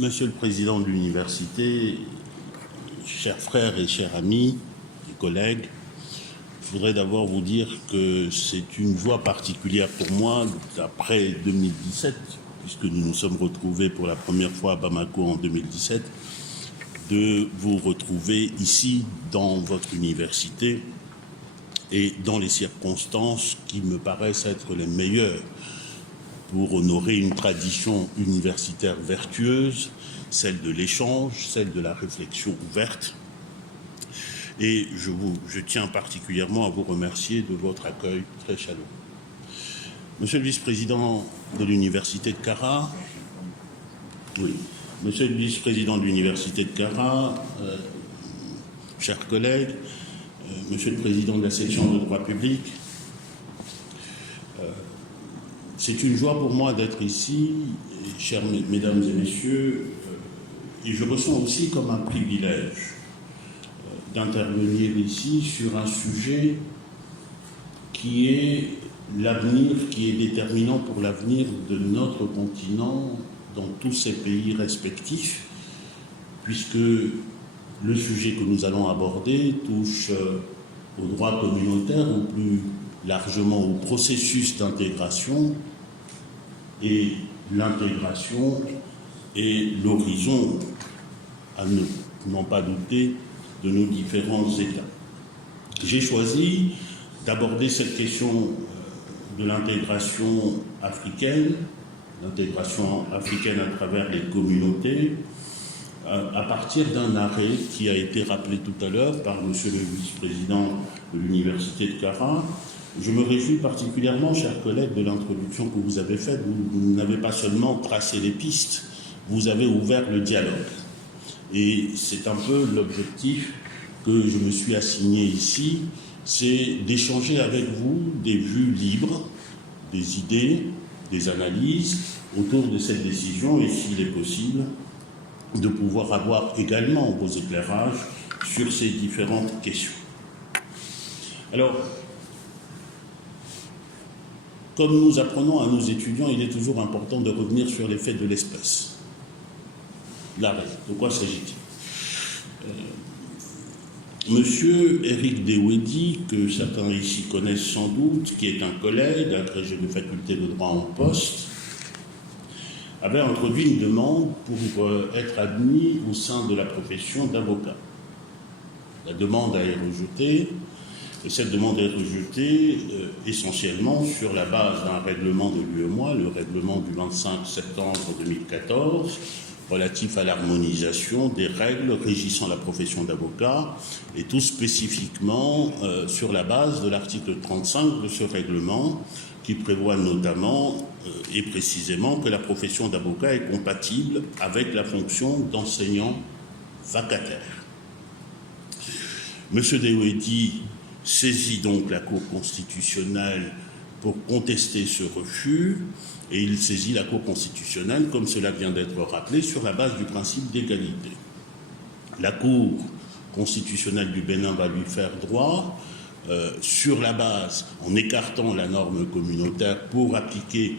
Monsieur le Président de l'Université, chers frères et chers amis et collègues, je voudrais d'abord vous dire que c'est une joie particulière pour moi, après 2017, puisque nous nous sommes retrouvés pour la première fois à Bamako en 2017, de vous retrouver ici, dans votre université, et dans les circonstances qui me paraissent être les meilleures pour honorer une tradition universitaire vertueuse, celle de l'échange, celle de la réflexion ouverte. Et je tiens particulièrement à vous remercier de votre accueil très chaleureux. Monsieur le vice-président de l'Université de Kara, Monsieur le vice-président de l'Université de Kara, chers collègues, Monsieur le président de la section de droit public, c'est une joie pour moi d'être ici, chers mesdames et messieurs, et je ressens aussi comme un privilège d'intervenir ici sur un sujet qui est l'avenir, qui est déterminant pour l'avenir de notre continent dans tous ses pays respectifs, puisque le sujet que nous allons aborder touche au droit communautaire, ou plus largement au processus d'intégration, et l'intégration est l'horizon, à n'en pas douter, de nos différents États. J'ai choisi d'aborder cette question de l'intégration africaine à travers les communautés, à partir d'un arrêt qui a été rappelé tout à l'heure par monsieur le vice-président de l'Université de Kara. Je me réjouis particulièrement, chers collègues, de l'introduction que vous avez faite. Vous n'avez pas seulement tracé les pistes, vous avez ouvert le dialogue. Et c'est un peu l'objectif que je me suis assigné ici, c'est d'échanger avec vous des vues libres, des idées, des analyses autour de cette décision, et s'il est possible, de pouvoir avoir également vos éclairages sur ces différentes questions. Alors, comme nous apprenons à nos étudiants, il est toujours important de revenir sur les faits de l'espèce. L'arrêt, de quoi s'agit-il? Monsieur Éric Dewedi, que certains ici connaissent sans doute, qui est un collègue, agrégé de faculté de droit en poste, avait introduit une demande pour être admis au sein de la profession d'avocat. La demande a été rejetée, et cette demande est rejetée essentiellement sur la base d'un règlement de l'UEMOA, le règlement du 25 septembre 2014, relatif à l'harmonisation des règles régissant la profession d'avocat, et tout spécifiquement sur la base de l'article 35 de ce règlement, qui prévoit notamment et précisément que la profession d'avocat est compatible avec la fonction d'enseignant vacataire. Monsieur Dewedi saisit donc la Cour constitutionnelle pour contester ce refus, et il saisit la Cour constitutionnelle, comme cela vient d'être rappelé, sur la base du principe d'égalité. La Cour constitutionnelle du Bénin va lui faire droit, sur la base, en écartant la norme communautaire pour appliquer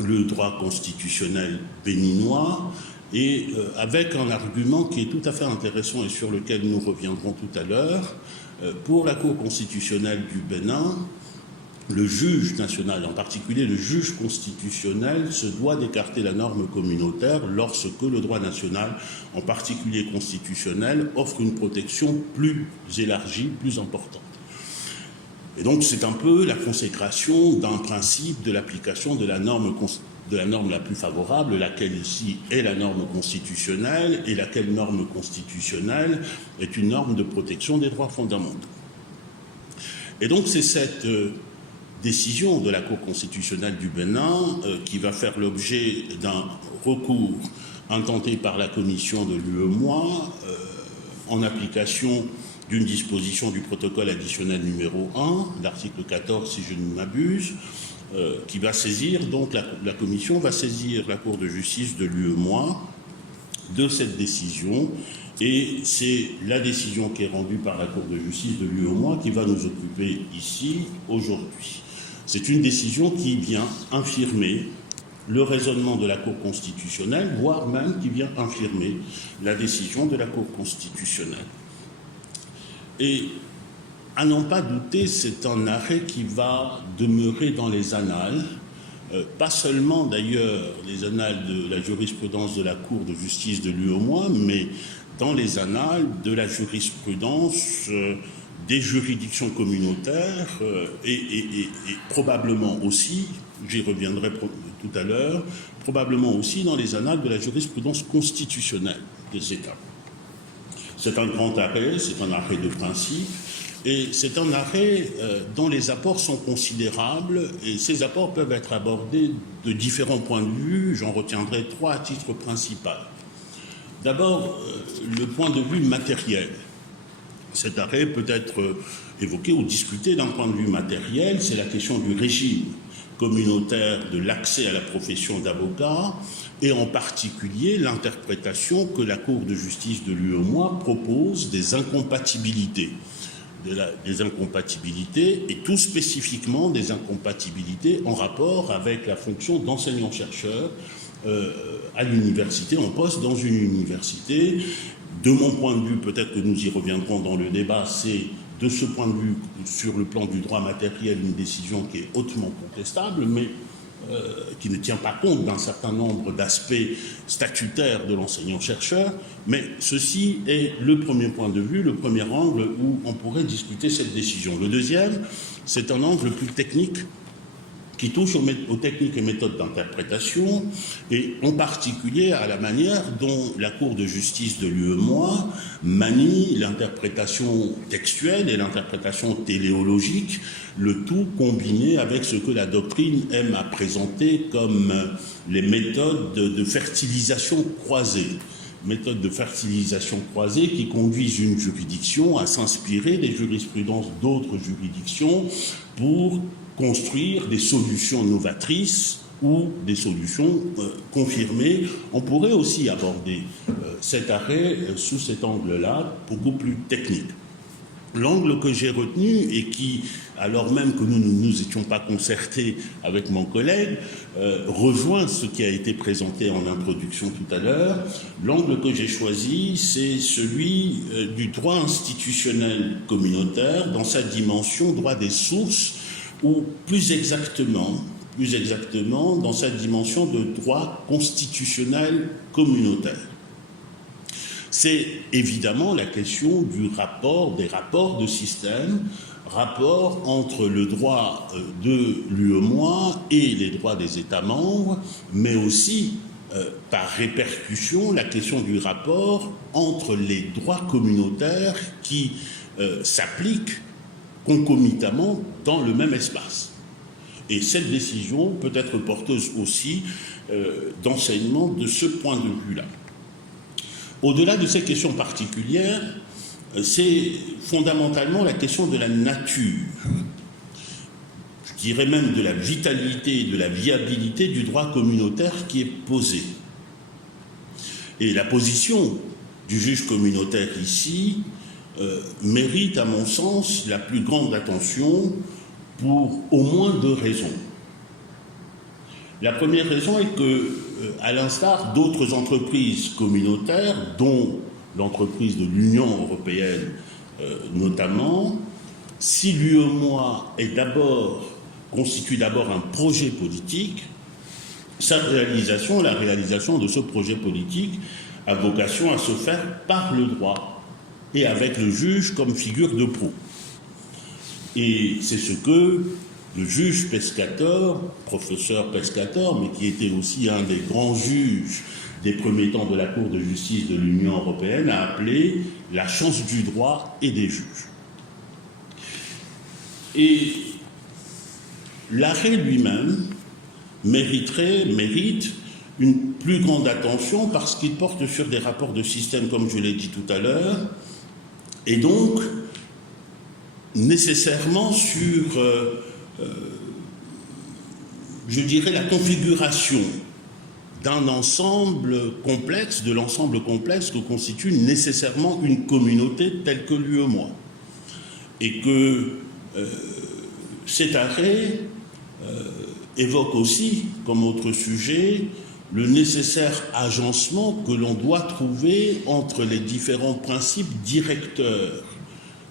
le droit constitutionnel béninois, et avec un argument qui est tout à fait intéressant et sur lequel nous reviendrons tout à l'heure. Pour la Cour constitutionnelle du Bénin, le juge national, en particulier le juge constitutionnel, se doit d'écarter la norme communautaire lorsque le droit national, en particulier constitutionnel, offre une protection plus élargie, plus importante. Et donc c'est un peu la consécration d'un principe de l'application de la norme la plus favorable, laquelle ici est la norme constitutionnelle, et laquelle norme constitutionnelle est une norme de protection des droits fondamentaux. Et donc c'est cette décision de la Cour constitutionnelle du Bénin qui va faire l'objet d'un recours intenté par la commission de l'UEMOA en application d'une disposition du protocole additionnel numéro 1, l'article 14 si je ne m'abuse, qui va saisir, donc la commission va saisir la Cour de justice de l'UEMOA de cette décision, et c'est la décision qui est rendue par la Cour de justice de l'UEMOA qui va nous occuper ici aujourd'hui. C'est une décision qui vient infirmer le raisonnement de la Cour constitutionnelle, voire même qui vient infirmer la décision de la Cour constitutionnelle. Et à n'en pas douter, c'est un arrêt qui va demeurer dans les annales, pas seulement d'ailleurs les annales de la jurisprudence de la Cour de justice de l'UEMOA, mais dans les annales de la jurisprudence des juridictions communautaires et probablement aussi, j'y reviendrai tout à l'heure, probablement aussi dans les annales de la jurisprudence constitutionnelle des États. C'est un grand arrêt, c'est un arrêt de principe, et c'est un arrêt dont les apports sont considérables, et ces apports peuvent être abordés de différents points de vue. J'en retiendrai trois à titre principal. D'abord, le point de vue matériel. Cet arrêt peut être évoqué ou discuté d'un point de vue matériel, c'est la question du régime communautaire de l'accès à la profession d'avocat, et en particulier l'interprétation que la Cour de justice de l'UEMOA propose des incompatibilités. Des incompatibilités, et tout spécifiquement des incompatibilités en rapport avec la fonction d'enseignant-chercheur à l'université, en poste dans une université. De mon point de vue, peut-être que nous y reviendrons dans le débat, c'est de ce point de vue, sur le plan du droit matériel, une décision qui est hautement contestable, mais qui ne tient pas compte d'un certain nombre d'aspects statutaires de l'enseignant-chercheur, mais ceci est le premier point de vue, le premier angle où on pourrait discuter cette décision. Le deuxième, c'est un angle plus technique qui touche aux techniques et méthodes d'interprétation, et en particulier à la manière dont la Cour de justice de l'UEMOA manie l'interprétation textuelle et l'interprétation téléologique, le tout combiné avec ce que la doctrine aime à présenter comme les méthodes de fertilisation croisée. Méthodes de fertilisation croisée qui conduisent une juridiction à s'inspirer des jurisprudences d'autres juridictions pour construire des solutions novatrices ou des solutions confirmées. On pourrait aussi aborder cet arrêt sous cet angle-là, beaucoup plus technique. L'angle que j'ai retenu et qui, alors même que nous ne nous étions pas concertés avec mon collègue, rejoint ce qui a été présenté en introduction tout à l'heure, l'angle que j'ai choisi, c'est celui du droit institutionnel communautaire dans sa dimension droit des sources, ou plus exactement dans sa dimension de droit constitutionnel communautaire. C'est évidemment la question des rapports de système, rapport entre le droit de l'UEMOA et les droits des États membres, mais aussi, par répercussion, la question du rapport entre les droits communautaires qui s'appliquent concomitamment dans le même espace. Et cette décision peut être porteuse aussi d'enseignement de ce point de vue-là. Au-delà de ces questions particulières, c'est fondamentalement la question de la nature, je dirais même de la vitalité et de la viabilité du droit communautaire qui est posée. Et la position du juge communautaire ici mérite, à mon sens, la plus grande attention pour au moins deux raisons. La première raison est que, à l'instar d'autres entreprises communautaires, dont l'entreprise de l'Union européenne notamment, si l'UEMOA constitue d'abord un projet politique, la réalisation de ce projet politique a vocation à se faire par le droit et avec le juge comme figure de proue. Et c'est ce que le juge Pescator, professeur Pescator, mais qui était aussi un des grands juges des premiers temps de la Cour de justice de l'Union européenne, a appelé la chance du droit et des juges. Et l'arrêt lui-même mérite une plus grande attention parce qu'il porte sur des rapports de système, comme je l'ai dit tout à l'heure, et donc nécessairement sur, je dirais, la configuration d'un ensemble complexe, de l'ensemble complexe que constitue nécessairement une communauté telle que l'UEMOA. Et que cet arrêt évoque aussi, comme autre sujet, le nécessaire agencement que l'on doit trouver entre les différents principes directeurs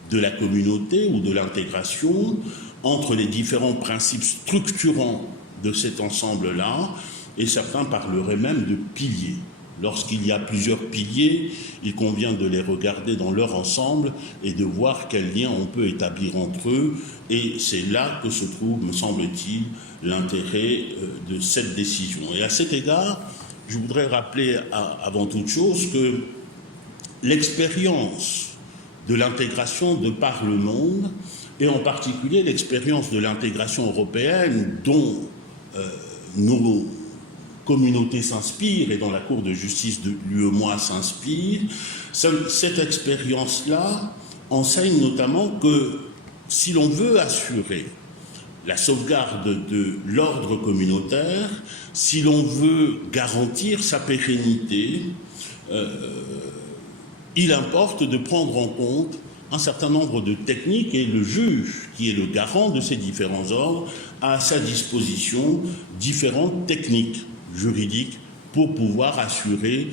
de la communauté ou de l'intégration, entre les différents principes structurants de cet ensemble-là, et certains parleraient même de piliers. Lorsqu'il y a plusieurs piliers, il convient de les regarder dans leur ensemble et de voir quel lien on peut établir entre eux. Et c'est là que se trouve, me semble-t-il, l'intérêt de cette décision. Et à cet égard, je voudrais rappeler avant toute chose que l'expérience de l'intégration de par le monde, et en particulier l'expérience de l'intégration européenne dont nos communauté s'inspire et dont la Cour de justice de l'UEMOA s'inspire, cette expérience-là enseigne notamment que si l'on veut assurer la sauvegarde de l'ordre communautaire, si l'on veut garantir sa pérennité, il importe de prendre en compte un certain nombre de techniques et le juge, qui est le garant de ces différents ordres, a à sa disposition différentes techniques juridiques pour pouvoir assurer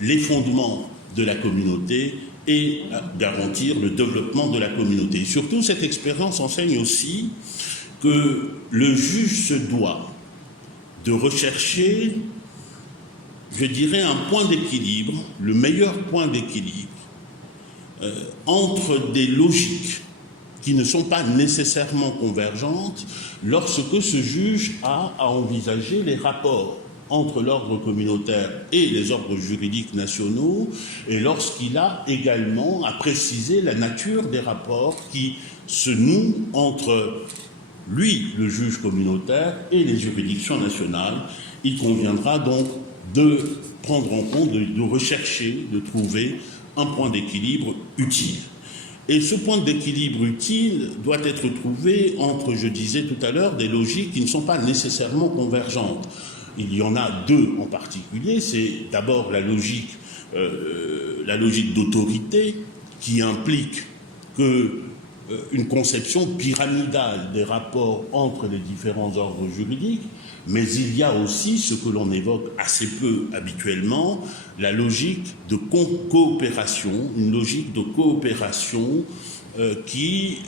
les fondements de la communauté et garantir le développement de la communauté. Et surtout, cette expérience enseigne aussi que le juge se doit de rechercher, je dirais, un point d'équilibre, le meilleur point d'équilibre entre des logiques qui ne sont pas nécessairement convergentes lorsque ce juge a à envisager les rapports entre l'ordre communautaire et les ordres juridiques nationaux, et lorsqu'il a également à préciser la nature des rapports qui se nouent entre lui, le juge communautaire, et les juridictions nationales. Il conviendra donc de prendre en compte, de rechercher, de trouver un point d'équilibre utile. Et ce point d'équilibre utile doit être trouvé entre, je disais tout à l'heure, des logiques qui ne sont pas nécessairement convergentes. Il y en a deux en particulier. C'est d'abord la logique d'autorité qui implique une conception pyramidale des rapports entre les différents ordres juridiques, mais il y a aussi ce que l'on évoque assez peu habituellement, la logique de coopération, une logique de coopération qui,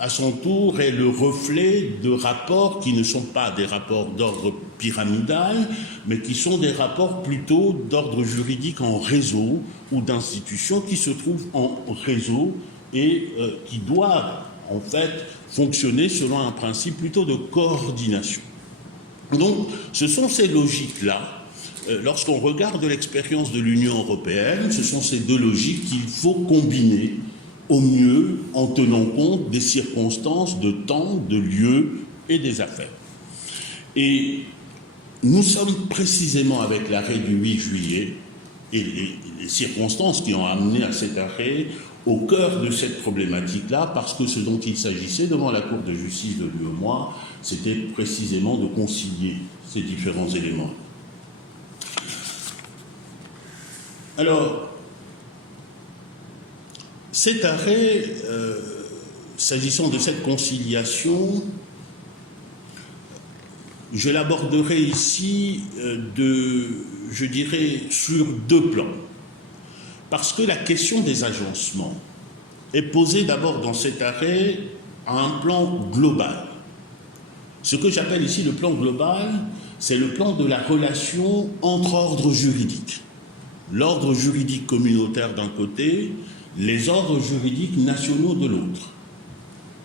à son tour, est le reflet de rapports qui ne sont pas des rapports d'ordre pyramidal, mais qui sont des rapports plutôt d'ordre juridique en réseau ou d'institutions qui se trouvent en réseau et qui doivent en fait fonctionner selon un principe plutôt de coordination. Donc ce sont ces logiques-là, lorsqu'on regarde l'expérience de l'Union européenne, ce sont ces deux logiques qu'il faut combiner au mieux en tenant compte des circonstances de temps, de lieu et des affaires. Et nous sommes précisément avec l'arrêt du 8 juillet et les circonstances qui ont amené à cet arrêt au cœur de cette problématique-là, parce que ce dont il s'agissait devant la Cour de justice de l'UEMOA, c'était précisément de concilier ces différents éléments. Alors, cet arrêt, s'agissant de cette conciliation, je l'aborderai ici je dirais, sur deux plans. Parce que la question des agencements est posée d'abord dans cet arrêt à un plan global. Ce que j'appelle ici le plan global, c'est le plan de la relation entre ordres juridiques. L'ordre juridique communautaire d'un côté, les ordres juridiques nationaux de l'autre.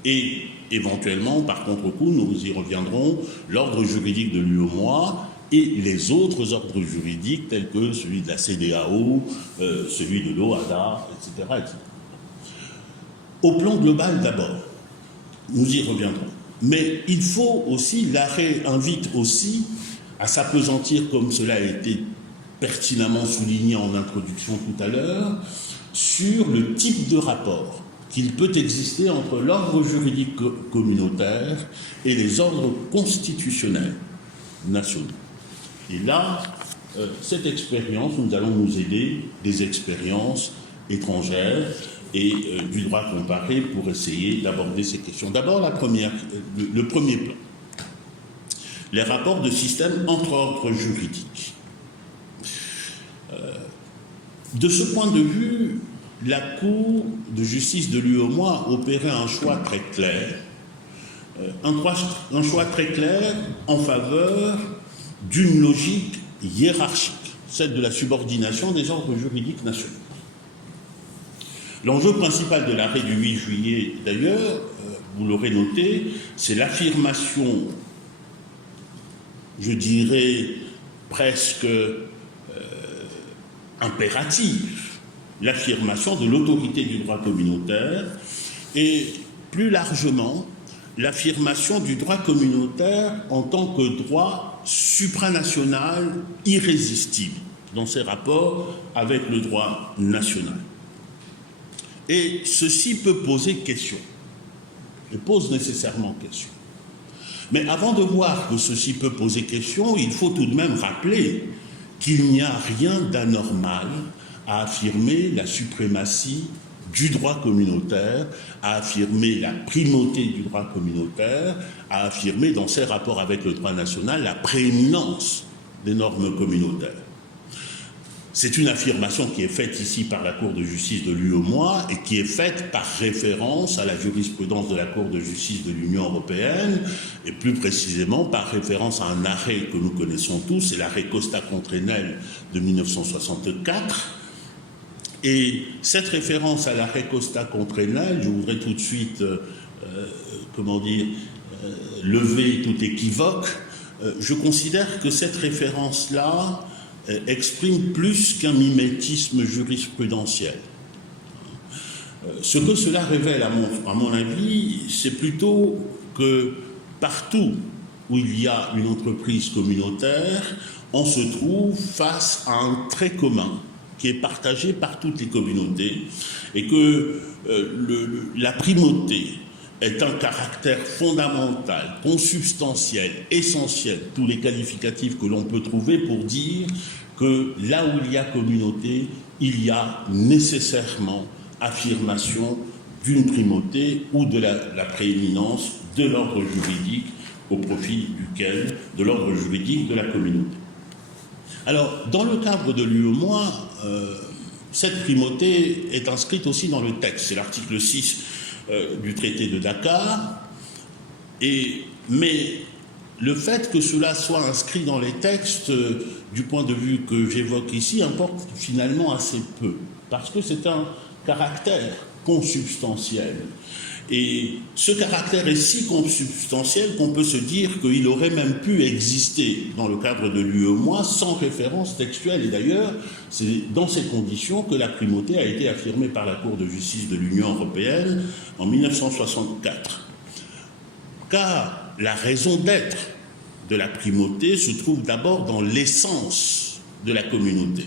Et éventuellement, par contre-coup, nous y reviendrons, l'ordre juridique de l'UEMOA et les autres ordres juridiques tels que celui de la CEDEAO, celui de l'OHADA, etc., etc. Au plan global d'abord, nous y reviendrons. Mais il faut aussi, l'arrêt invite aussi à s'appesantir, comme cela a été pertinemment souligné en introduction tout à l'heure, sur le type de rapport qu'il peut exister entre l'ordre juridique communautaire et les ordres constitutionnels nationaux. Et là, cette expérience, nous allons nous aider des expériences étrangères et du droit comparé pour essayer d'aborder ces questions. D'abord, le premier plan. Les rapports de système entre ordres juridiques. De ce point de vue, la Cour de justice de l'UEMOA a opéré un choix très clair, un choix très clair en faveur d'une logique hiérarchique, celle de la subordination des ordres juridiques nationaux. L'enjeu principal de l'arrêt du 8 juillet, d'ailleurs, vous l'aurez noté, c'est l'affirmation, je dirais presque impérative, l'affirmation de l'autorité du droit communautaire et, plus largement, l'affirmation du droit communautaire en tant que droit supranational irrésistible dans ses rapports avec le droit national. Et ceci peut poser question, et pose nécessairement question. Mais avant de voir que ceci peut poser question, il faut tout de même rappeler qu'il n'y a rien d'anormal à affirmer la suprématie du droit communautaire, à affirmer la primauté du droit communautaire, à affirmer dans ses rapports avec le droit national la prééminence des normes communautaires. C'est une affirmation qui est faite ici par la Cour de justice de l'UEMOA et qui est faite par référence à la jurisprudence de la Cour de justice de l'Union européenne et plus précisément par référence à un arrêt que nous connaissons tous, c'est l'arrêt Costa contre Enel de 1964. Et cette référence à l'arrêt Costa contre Enel, je voudrais tout de suite, lever tout équivoque. Je considère que cette référence-là exprime plus qu'un mimétisme jurisprudentiel. Ce que cela révèle, à mon avis, c'est plutôt que partout où il y a une entreprise communautaire, on se trouve face à un trait commun qui est partagé par toutes les communautés et que la primauté est un caractère fondamental, consubstantiel, essentiel, tous les qualificatifs que l'on peut trouver pour dire que là où il y a communauté, il y a nécessairement affirmation d'une primauté ou de la prééminence de l'ordre juridique au profit duquel, de l'ordre juridique de la communauté. Alors, dans le cadre de l'UEMOA, cette primauté est inscrite aussi dans le texte, c'est l'article 6 du traité de Dakar, mais le fait que cela soit inscrit dans les textes, du point de vue que j'évoque ici, importe finalement assez peu, parce que c'est un caractère consubstantiel. Et ce caractère est si consubstantiel qu'on peut se dire qu'il aurait même pu exister dans le cadre de l'UEMOA sans référence textuelle. Et d'ailleurs, c'est dans ces conditions que la primauté a été affirmée par la Cour de justice de l'Union européenne en 1964. Car la raison d'être de la primauté se trouve d'abord dans l'essence de la communauté.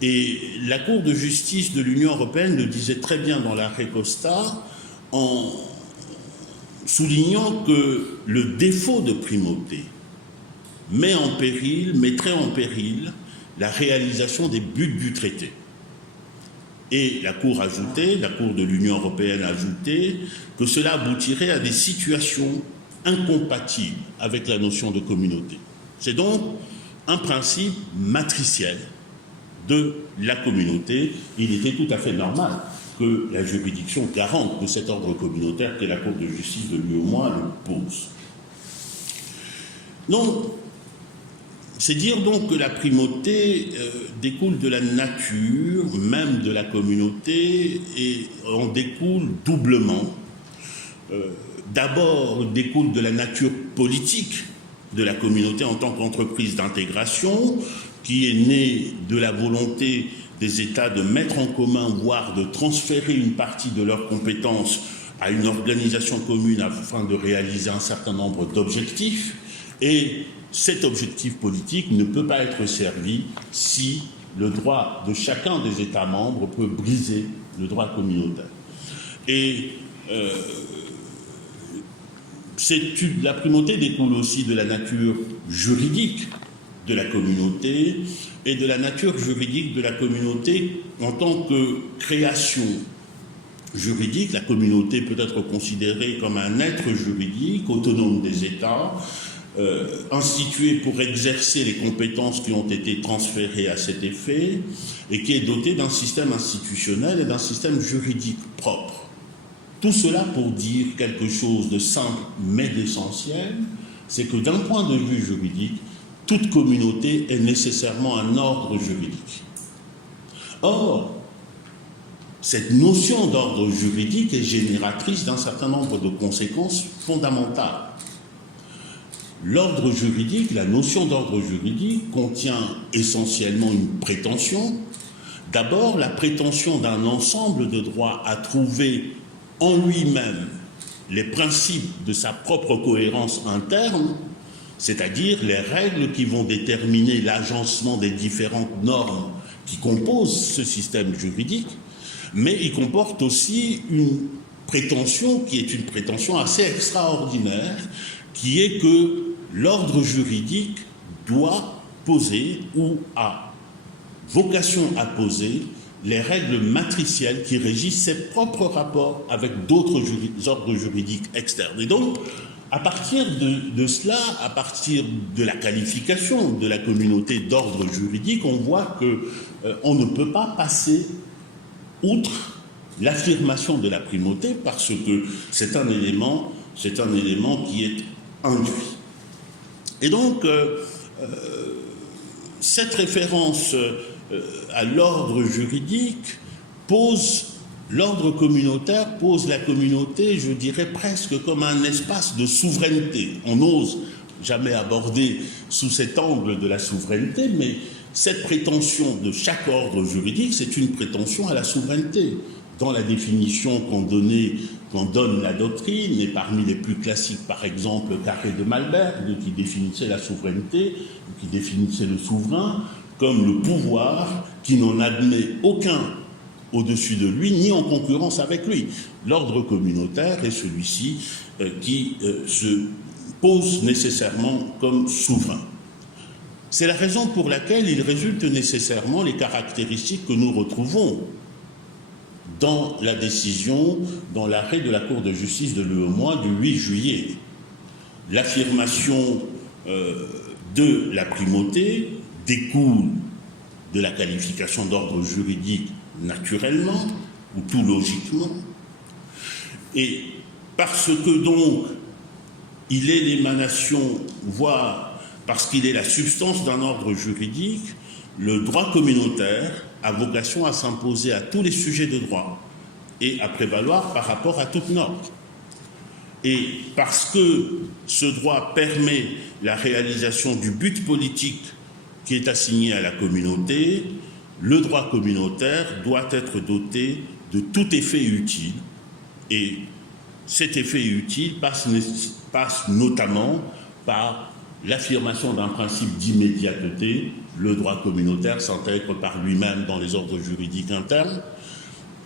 Et la Cour de justice de l'Union européenne le disait très bien dans l'arrêt Costa, en soulignant que le défaut de primauté mettrait en péril la réalisation des buts du traité. Et la Cour de l'Union européenne ajoutait que cela aboutirait à des situations incompatibles avec la notion de communauté. C'est donc un principe matriciel de la communauté. Il était tout à fait normal que la juridiction garante de cet ordre communautaire qu'est la Cour de justice de l'UEMOA le pose. Donc, c'est dire donc que la primauté découle de la nature même de la communauté et en découle doublement. D'abord, découle de la nature politique de la communauté en tant qu'entreprise d'intégration, qui est née de la volonté des États de mettre en commun, voire de transférer une partie de leurs compétences à une organisation commune afin de réaliser un certain nombre d'objectifs. Et cet objectif politique ne peut pas être servi si le droit de chacun des États membres peut briser le droit communautaire. Et la primauté découle aussi de la nature juridique de la communauté et de la nature juridique de la communauté en tant que création juridique. La communauté peut être considérée comme un être juridique autonome des États, institué pour exercer les compétences qui ont été transférées à cet effet et qui est doté d'un système institutionnel et d'un système juridique propre. Tout cela pour dire quelque chose de simple mais d'essentiel, c'est que d'un point de vue juridique, toute communauté est nécessairement un ordre juridique. Or, cette notion d'ordre juridique est génératrice d'un certain nombre de conséquences fondamentales. L'ordre juridique, la notion d'ordre juridique contient essentiellement une prétention. D'abord, la prétention d'un ensemble de droits à trouver en lui-même les principes de sa propre cohérence interne, c'est-à-dire les règles qui vont déterminer l'agencement des différentes normes qui composent ce système juridique, mais il comporte aussi une prétention qui est une prétention assez extraordinaire, qui est que l'ordre juridique doit poser ou a vocation à poser les règles matricielles qui régissent ses propres rapports avec d'autres ordres juridiques externes. Et donc, à partir de cela, à partir de la qualification de la communauté d'ordre juridique, on voit qu'on ne peut pas passer outre l'affirmation de la primauté parce que c'est un élément qui est induit. Et donc, cette référence à l'ordre juridique l'ordre communautaire pose la communauté, je dirais presque comme un espace de souveraineté. On n'ose jamais aborder sous cet angle de la souveraineté, mais cette prétention de chaque ordre juridique, c'est une prétention à la souveraineté. Dans la définition qu'en donne la doctrine, et parmi les plus classiques, par exemple, le Carré de Malberg, qui définissait la souveraineté, qui définissait le souverain, comme le pouvoir qui n'en admet aucun au-dessus de lui, ni en concurrence avec lui. L'ordre communautaire est celui-ci qui se pose nécessairement comme souverain. C'est la raison pour laquelle il résulte nécessairement les caractéristiques que nous retrouvons dans la décision, dans l'arrêt de la Cour de justice de l'UEMOA du 8 juillet. L'affirmation de la primauté découle de la qualification d'ordre juridique naturellement, ou tout logiquement, et parce que donc il est l'émanation, voire parce qu'il est la substance d'un ordre juridique, le droit communautaire a vocation à s'imposer à tous les sujets de droit et à prévaloir par rapport à toute norme. Et parce que ce droit permet la réalisation du but politique qui est assigné à la communauté, le droit communautaire doit être doté de tout effet utile. Et cet effet utile passe notamment par l'affirmation d'un principe d'immédiateté. Le droit communautaire s'intègre par lui-même dans les ordres juridiques internes.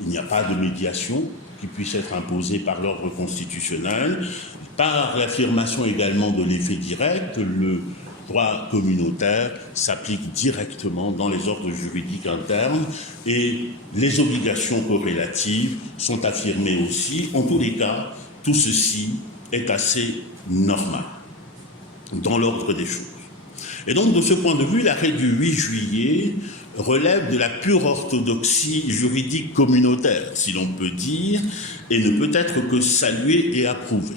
Il n'y a pas de médiation qui puisse être imposée par l'ordre constitutionnel. Par l'affirmation également de l'effet direct, le droit communautaire s'applique directement dans les ordres juridiques internes et les obligations corrélatives sont affirmées aussi. En tous les cas, tout ceci est assez normal dans l'ordre des choses. Et donc, de ce point de vue, l'arrêt du 8 juillet relève de la pure orthodoxie juridique communautaire, si l'on peut dire, et ne peut être que salué et approuvé.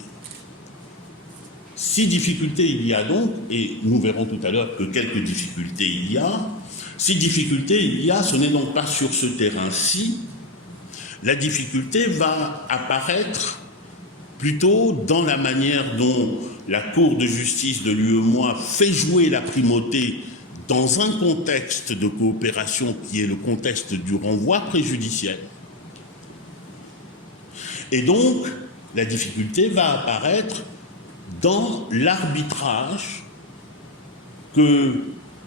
Si difficultés il y a donc, et nous verrons tout à l'heure que quelques difficultés il y a, si difficultés il y a, ce n'est donc pas sur ce terrain-ci. La difficulté va apparaître plutôt dans la manière dont la Cour de justice de l'UEMOA fait jouer la primauté dans un contexte de coopération qui est le contexte du renvoi préjudiciel. Et donc, la difficulté va apparaître dans l'arbitrage que,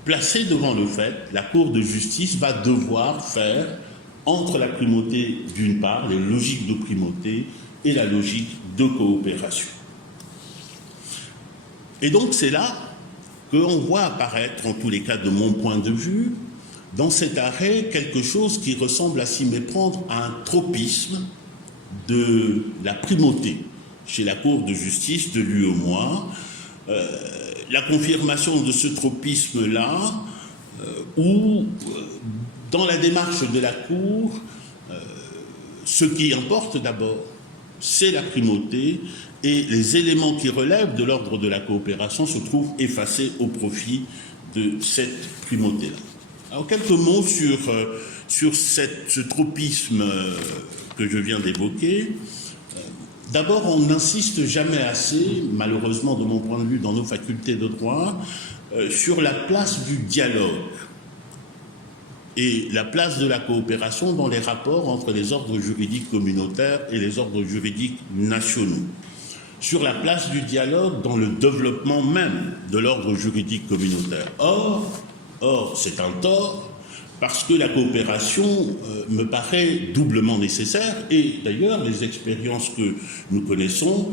placée devant le fait, la Cour de justice va devoir faire entre la primauté d'une part, les logiques de primauté, et la logique de coopération. Et donc c'est là qu'on voit apparaître, en tous les cas de mon point de vue, dans cet arrêt quelque chose qui ressemble à s'y méprendre à un tropisme de la primauté chez la Cour de justice de l'UEMOA. La confirmation de ce tropisme-là, où, dans la démarche de la Cour, ce qui importe d'abord, c'est la primauté, et les éléments qui relèvent de l'ordre de la coopération se trouvent effacés au profit de cette primauté-là. Alors, quelques mots sur ce tropisme que je viens d'évoquer. D'abord, on n'insiste jamais assez, malheureusement de mon point de vue dans nos facultés de droit, sur la place du dialogue et la place de la coopération dans les rapports entre les ordres juridiques communautaires et les ordres juridiques nationaux. Sur la place du dialogue dans le développement même de l'ordre juridique communautaire. Or, c'est un tort, parce que la coopération me paraît doublement nécessaire, et d'ailleurs les expériences que nous connaissons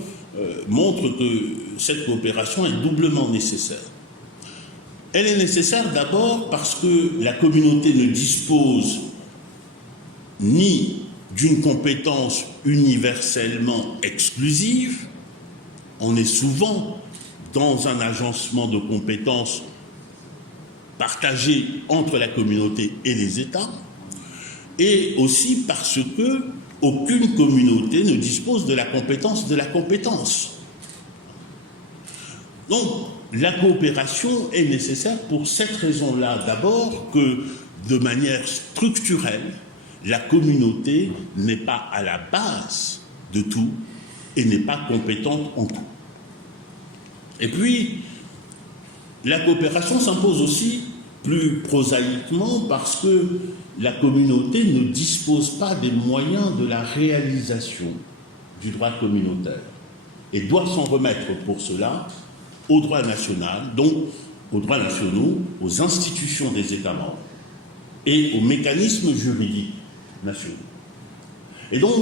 montrent que cette coopération est doublement nécessaire. Elle est nécessaire d'abord parce que la communauté ne dispose ni d'une compétence universellement exclusive. On est souvent dans un agencement de compétences partagées entre la communauté et les États, et aussi parce que aucune communauté ne dispose de la compétence de la compétence. Donc, la coopération est nécessaire pour cette raison-là, d'abord que, de manière structurelle, la communauté n'est pas à la base de tout et n'est pas compétente en tout. Et puis, la coopération s'impose aussi plus prosaïquement parce que la communauté ne dispose pas des moyens de la réalisation du droit communautaire et doit s'en remettre pour cela au droit national, donc aux droits nationaux, aux institutions des États membres et aux mécanismes juridiques nationaux. Et donc,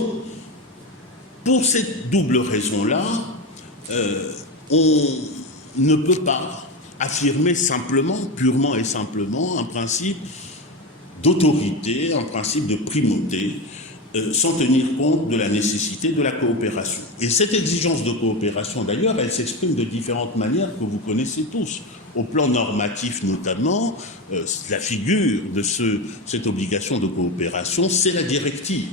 pour cette double raison-là, on ne peut pas affirmer simplement, purement et simplement, un principe d'autorité, un principe de primauté, sans tenir compte de la nécessité de la coopération. Et cette exigence de coopération, d'ailleurs, elle s'exprime de différentes manières que vous connaissez tous. Au plan normatif notamment, la figure de cette obligation de coopération, c'est la directive.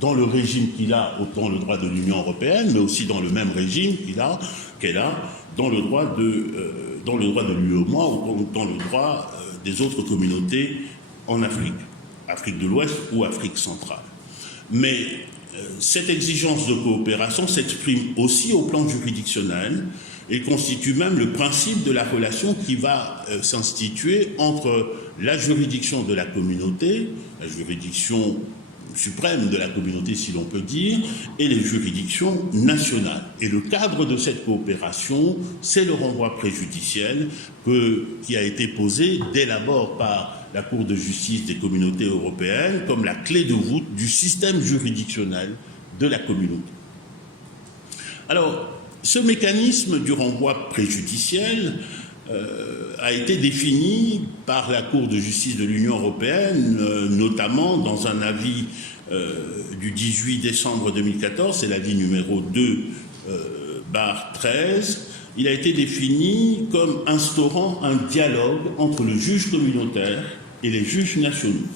Dans le régime qu'il a, autant le droit de l'Union européenne, mais aussi dans le même régime qu'elle a dans le droit de l'UEMOA ou dans le droit des autres communautés en Afrique, Afrique de l'Ouest ou Afrique centrale. Mais cette exigence de coopération s'exprime aussi au plan juridictionnel et constitue même le principe de la relation qui va s'instituer entre la juridiction de la communauté, la juridiction suprême de la communauté, si l'on peut dire, et les juridictions nationales. Et le cadre de cette coopération, c'est le renvoi préjudiciel qui a été posé dès l'abord par la Cour de justice des communautés européennes comme la clé de voûte du système juridictionnel de la communauté. Alors, ce mécanisme du renvoi préjudiciel a été défini par la Cour de justice de l'Union européenne, notamment dans un avis du 18 décembre 2014, c'est l'avis numéro 2/13. Il a été défini comme instaurant un dialogue entre le juge communautaire et les juges nationaux.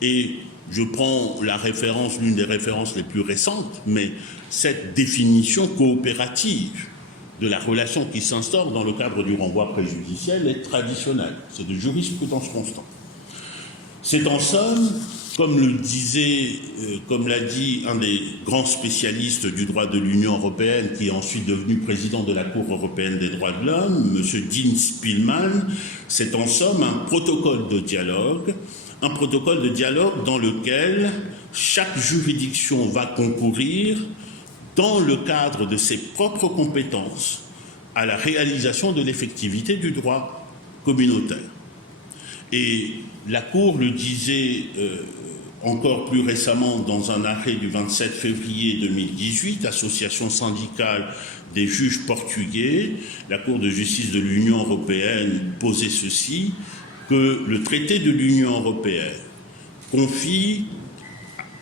Et je prends la référence, l'une des références les plus récentes, mais cette définition coopérative de la relation qui s'instaure dans le cadre du renvoi préjudiciel est traditionnelle. C'est de jurisprudence constante. C'est en somme, comme l'a dit un des grands spécialistes du droit de l'Union européenne, qui est ensuite devenu président de la Cour européenne des droits de l'homme, M. Dean Spillman, c'est en somme un protocole de dialogue dans lequel chaque juridiction va concourir dans le cadre de ses propres compétences à la réalisation de l'effectivité du droit communautaire. Et la Cour le disait encore plus récemment dans un arrêt du 27 février 2018, Association syndicale des juges portugais, la Cour de justice de l'Union européenne posait ceci, que le traité de l'Union européenne confie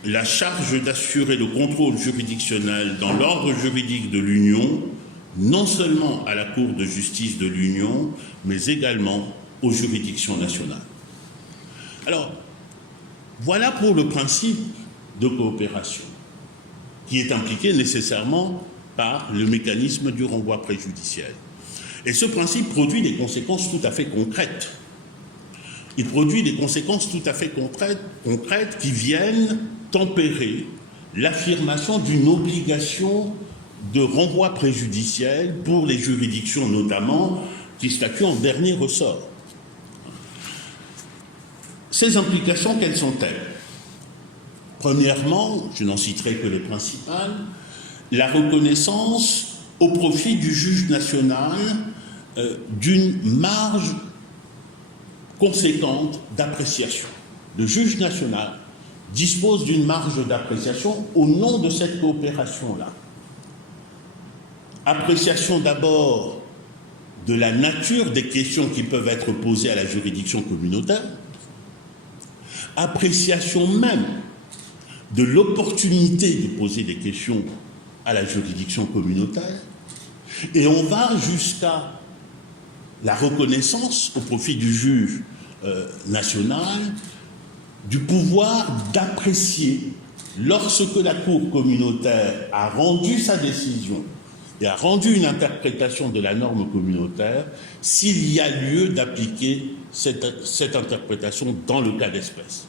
la charge d'assurer le contrôle juridictionnel dans l'ordre juridique de l'Union, non seulement à la Cour de justice de l'Union, mais également aux juridictions nationales. Alors, voilà pour le principe de coopération, qui est impliqué nécessairement par le mécanisme du renvoi préjudiciel. Et ce principe produit des conséquences tout à fait concrètes. Il produit des conséquences tout à fait concrètes qui viennent tempérer l'affirmation d'une obligation de renvoi préjudiciel pour les juridictions notamment qui statuent en dernier ressort. Ces implications, quelles sont-elles? Premièrement, je n'en citerai que les principales, la reconnaissance au profit du juge national d'une marge conséquente d'appréciation. Le juge national dispose d'une marge d'appréciation au nom de cette coopération-là. Appréciation d'abord de la nature des questions qui peuvent être posées à la juridiction communautaire, appréciation même de l'opportunité de poser des questions à la juridiction communautaire, et on va jusqu'à la reconnaissance au profit du juge national du pouvoir d'apprécier, lorsque la Cour communautaire a rendu sa décision et a rendu une interprétation de la norme communautaire, s'il y a lieu d'appliquer cette interprétation dans le cas d'espèce.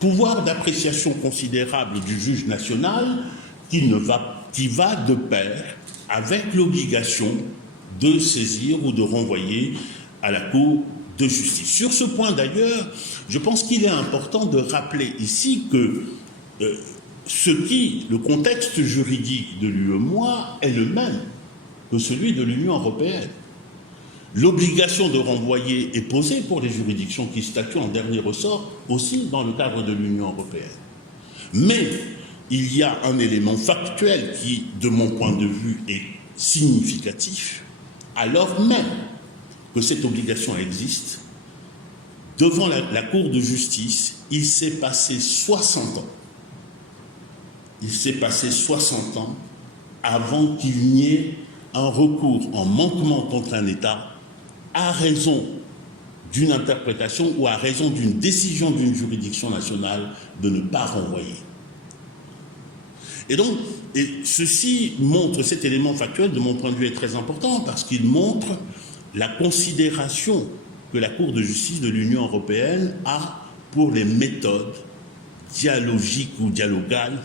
Pouvoir d'appréciation considérable du juge national qui va de pair avec l'obligation de saisir ou de renvoyer à la Cour de justice. Sur ce point d'ailleurs, je pense qu'il est important de rappeler ici que le contexte juridique de l'UEMOA est le même que celui de l'Union européenne. L'obligation de renvoyer est posée pour les juridictions qui statuent en dernier ressort aussi dans le cadre de l'Union européenne. Mais il y a un élément factuel qui, de mon point de vue, est significatif, alors même que cette obligation existe, devant la Cour de justice, il s'est passé 60 ans. Il s'est passé 60 ans avant qu'il n'y ait un recours en manquement contre un État à raison d'une interprétation ou à raison d'une décision d'une juridiction nationale de ne pas renvoyer. Et donc, ceci montre, cet élément factuel, de mon point de vue, est très important parce qu'il montre la considération que la Cour de justice de l'Union européenne a pour les méthodes dialogiques ou dialogales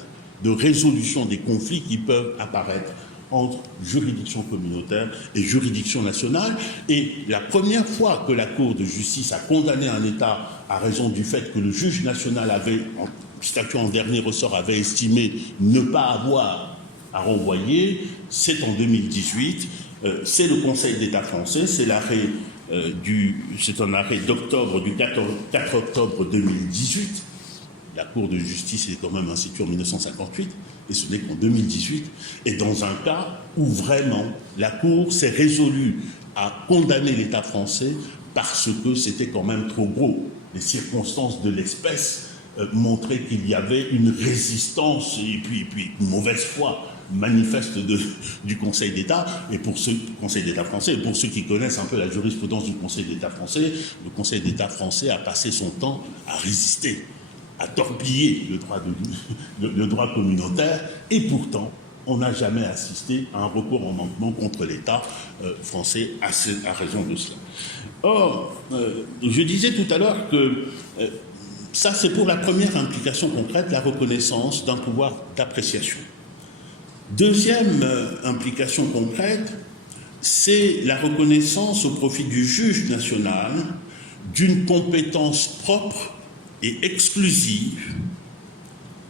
de résolution des conflits qui peuvent apparaître entre juridiction communautaire et juridiction nationale. Et la première fois que la Cour de justice a condamné un État à raison du fait que le juge national avait, en statuant en dernier ressort, avait estimé ne pas avoir à renvoyer, c'est en 2018. C'est le Conseil d'État français, c'est un arrêt d'octobre, du 4 octobre 2018. La Cour de justice est quand même instituée en 1958, et ce n'est qu'en 2018, et dans un cas où vraiment la Cour s'est résolue à condamner l'État français parce que c'était quand même trop gros. Les circonstances de l'espèce montraient qu'il y avait une résistance et puis une mauvaise foi manifeste du Conseil d'État, et pour ceux Conseil d'État français, et pour ceux qui connaissent un peu la jurisprudence du Conseil d'État français, le Conseil d'État français a passé son temps à résister, à torpiller le droit communautaire, et pourtant, on n'a jamais assisté à un recours en manquement contre l'État français à raison de cela. Or, je disais tout à l'heure que ça, c'est pour la première implication concrète, la reconnaissance d'un pouvoir d'appréciation. Deuxième implication concrète, c'est la reconnaissance au profit du juge national d'une compétence propre et exclusive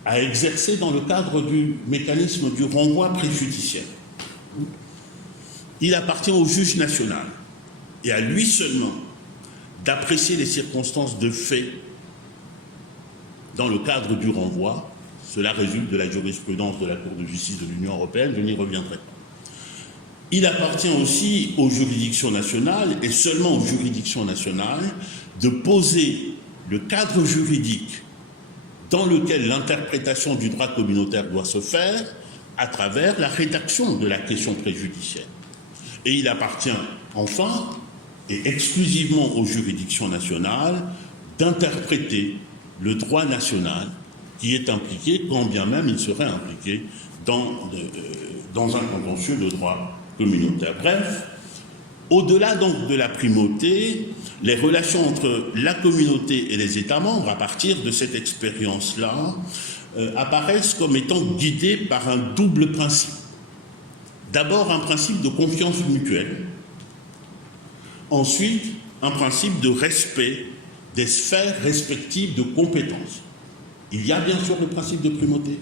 à exercer dans le cadre du mécanisme du renvoi préjudiciel. Il appartient au juge national et à lui seulement d'apprécier les circonstances de fait dans le cadre du renvoi. Cela résulte de la jurisprudence de la Cour de justice de l'Union européenne, je n'y reviendrai pas. Il appartient aussi aux juridictions nationales, et seulement aux juridictions nationales, de poser le cadre juridique dans lequel l'interprétation du droit communautaire doit se faire à travers la rédaction de la question préjudicielle. Et il appartient enfin et exclusivement aux juridictions nationales d'interpréter le droit national qui est impliqué, quand bien même il serait impliqué dans un contentieux de droit communautaire. Bref, au-delà donc de la primauté, les relations entre la communauté et les États membres, à partir de cette expérience-là, apparaissent comme étant guidées par un double principe. D'abord, un principe de confiance mutuelle. Ensuite, un principe de respect des sphères respectives de compétences. Il y a bien sûr le principe de primauté,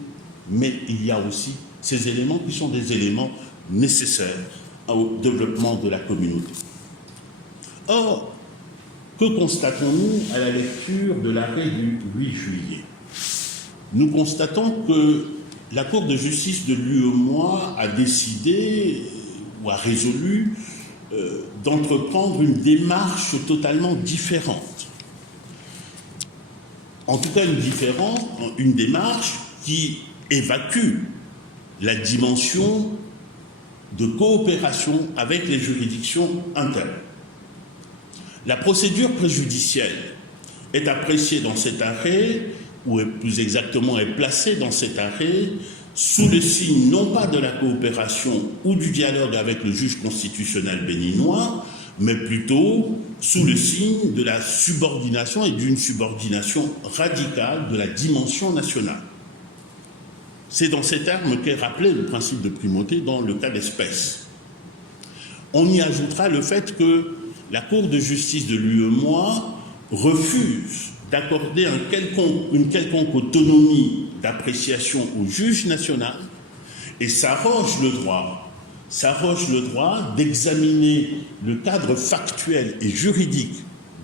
mais il y a aussi ces éléments qui sont des éléments nécessaires au développement de la communauté. Or, que constatons-nous à la lecture de l'arrêt du 8 juillet? Nous constatons que la Cour de justice de l'UEMOA a décidé ou a résolu d'entreprendre une démarche totalement différente. En tout cas, une démarche qui évacue la dimension de coopération avec les juridictions internes. La procédure préjudicielle est appréciée dans cet arrêt, ou plus exactement est placée dans cet arrêt, sous le signe non pas de la coopération ou du dialogue avec le juge constitutionnel béninois, mais plutôt sous le signe de la subordination et d'une subordination radicale de la dimension nationale. C'est dans ces termes qu'est rappelé le principe de primauté dans le cas d'espèce. On y ajoutera le fait que la Cour de justice de l'UEMOA refuse d'accorder une quelconque autonomie d'appréciation au juge national et s'arroge le droit d'examiner le cadre factuel et juridique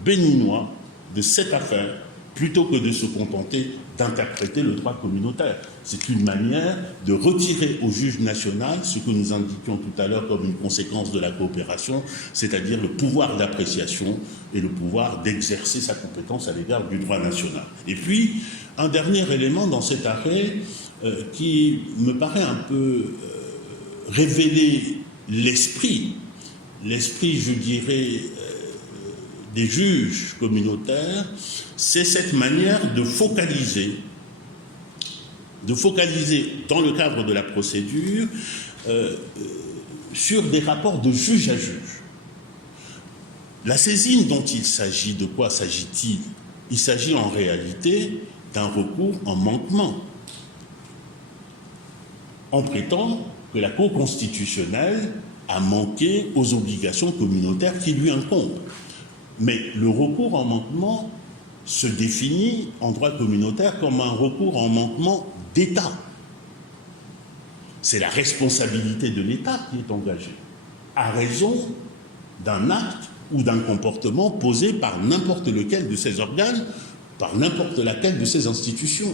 béninois de cette affaire plutôt que de se contenter d'interpréter le droit communautaire. C'est une manière de retirer au juge national ce que nous indiquions tout à l'heure comme une conséquence de la coopération, c'est-à-dire le pouvoir d'appréciation et le pouvoir d'exercer sa compétence à l'égard du droit national. Et puis, un dernier élément dans cet arrêt qui me paraît un peu révéler l'esprit, je dirais, des juges communautaires, c'est cette manière de focaliser dans le cadre de la procédure sur des rapports de juge à juge. La saisine dont il s'agit, de quoi s'agit-il? Il s'agit en réalité d'un recours en manquement. On prétend que la Cour constitutionnelle a manqué aux obligations communautaires qui lui incombent. Mais le recours en manquement se définit en droit communautaire comme un recours en manquement d'État. C'est la responsabilité de l'État qui est engagée, à raison d'un acte ou d'un comportement posé par n'importe lequel de ces organes, par n'importe laquelle de ces institutions.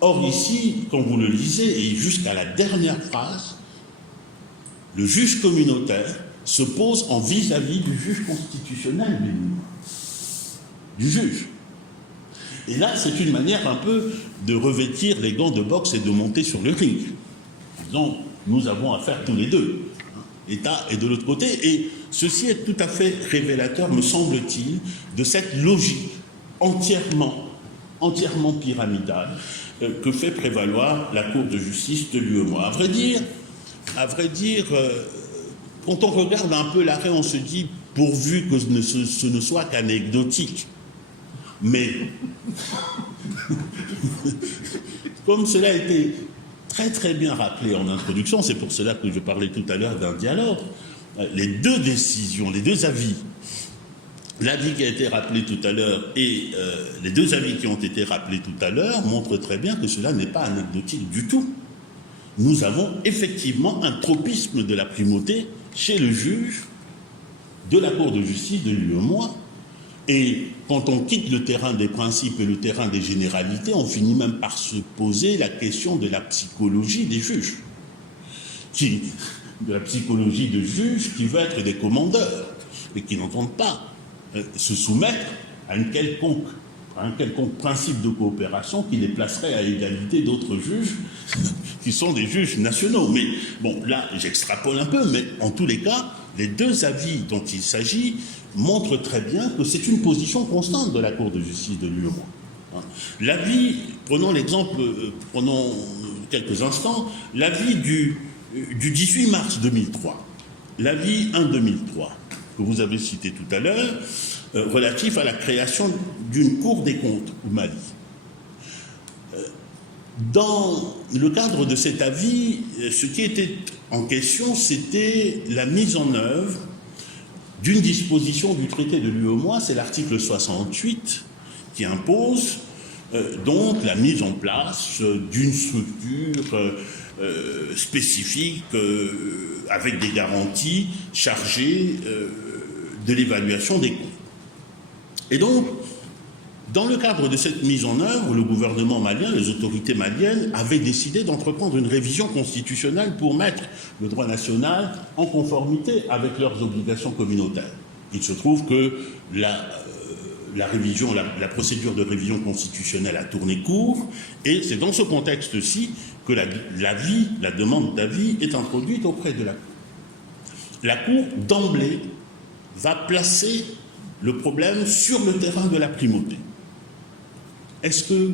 Or ici, quand vous le lisez, et jusqu'à la dernière phrase, le juge communautaire se pose en vis-à-vis du juge constitutionnel du juge. Et là, c'est une manière un peu de revêtir les gants de boxe et de monter sur le ring. Donc, nous avons affaire tous les deux, État et de l'autre côté, et ceci est tout à fait révélateur, me semble-t-il, de cette logique entièrement pyramidale que fait prévaloir la Cour de justice de l'UEMOA. À vrai dire, quand on regarde un peu l'arrêt, on se dit, pourvu que ce ne soit qu'anecdotique. Mais, comme cela a été très très bien rappelé en introduction, c'est pour cela que je parlais tout à l'heure d'un dialogue, les deux décisions, les deux avis, l'avis qui a été rappelé tout à l'heure et les deux avis qui ont été rappelés tout à l'heure montrent très bien que cela n'est pas anecdotique du tout. Nous avons effectivement un tropisme de la primauté chez le juge de la Cour de justice de l'UEMOA. Et quand on quitte le terrain des principes et le terrain des généralités, on finit même par se poser la question de la psychologie des juges. De la psychologie de juges qui veulent être des commandeurs et qui n'entendent pas se soumettre à un quelconque principe de coopération qui les placerait à égalité d'autres juges qui sont des juges nationaux. Mais bon, là, j'extrapole un peu, mais en tous les cas, les deux avis dont il s'agit montrent très bien que c'est une position constante de la Cour de justice de l'UEMOA. L'avis, prenons l'exemple, prenons quelques instants, l'avis du 18 mars 2003, l'avis 1-2003, que vous avez cité tout à l'heure, relatif à la création d'une Cour des comptes au Mali. Dans le cadre de cet avis, ce qui était en question, c'était la mise en œuvre d'une disposition du traité de l'UEMOA, c'est l'article 68, qui impose donc la mise en place d'une structure spécifique avec des garanties chargées de l'évaluation des comptes. Et donc, dans le cadre de cette mise en œuvre, le gouvernement malien, les autorités maliennes avaient décidé d'entreprendre une révision constitutionnelle pour mettre le droit national en conformité avec leurs obligations communautaires. Il se trouve que la procédure de révision constitutionnelle a tourné court, et c'est dans ce contexte-ci que la demande d'avis est introduite auprès de la Cour. La Cour, d'emblée, va placer le problème sur le terrain de la primauté. Est-ce que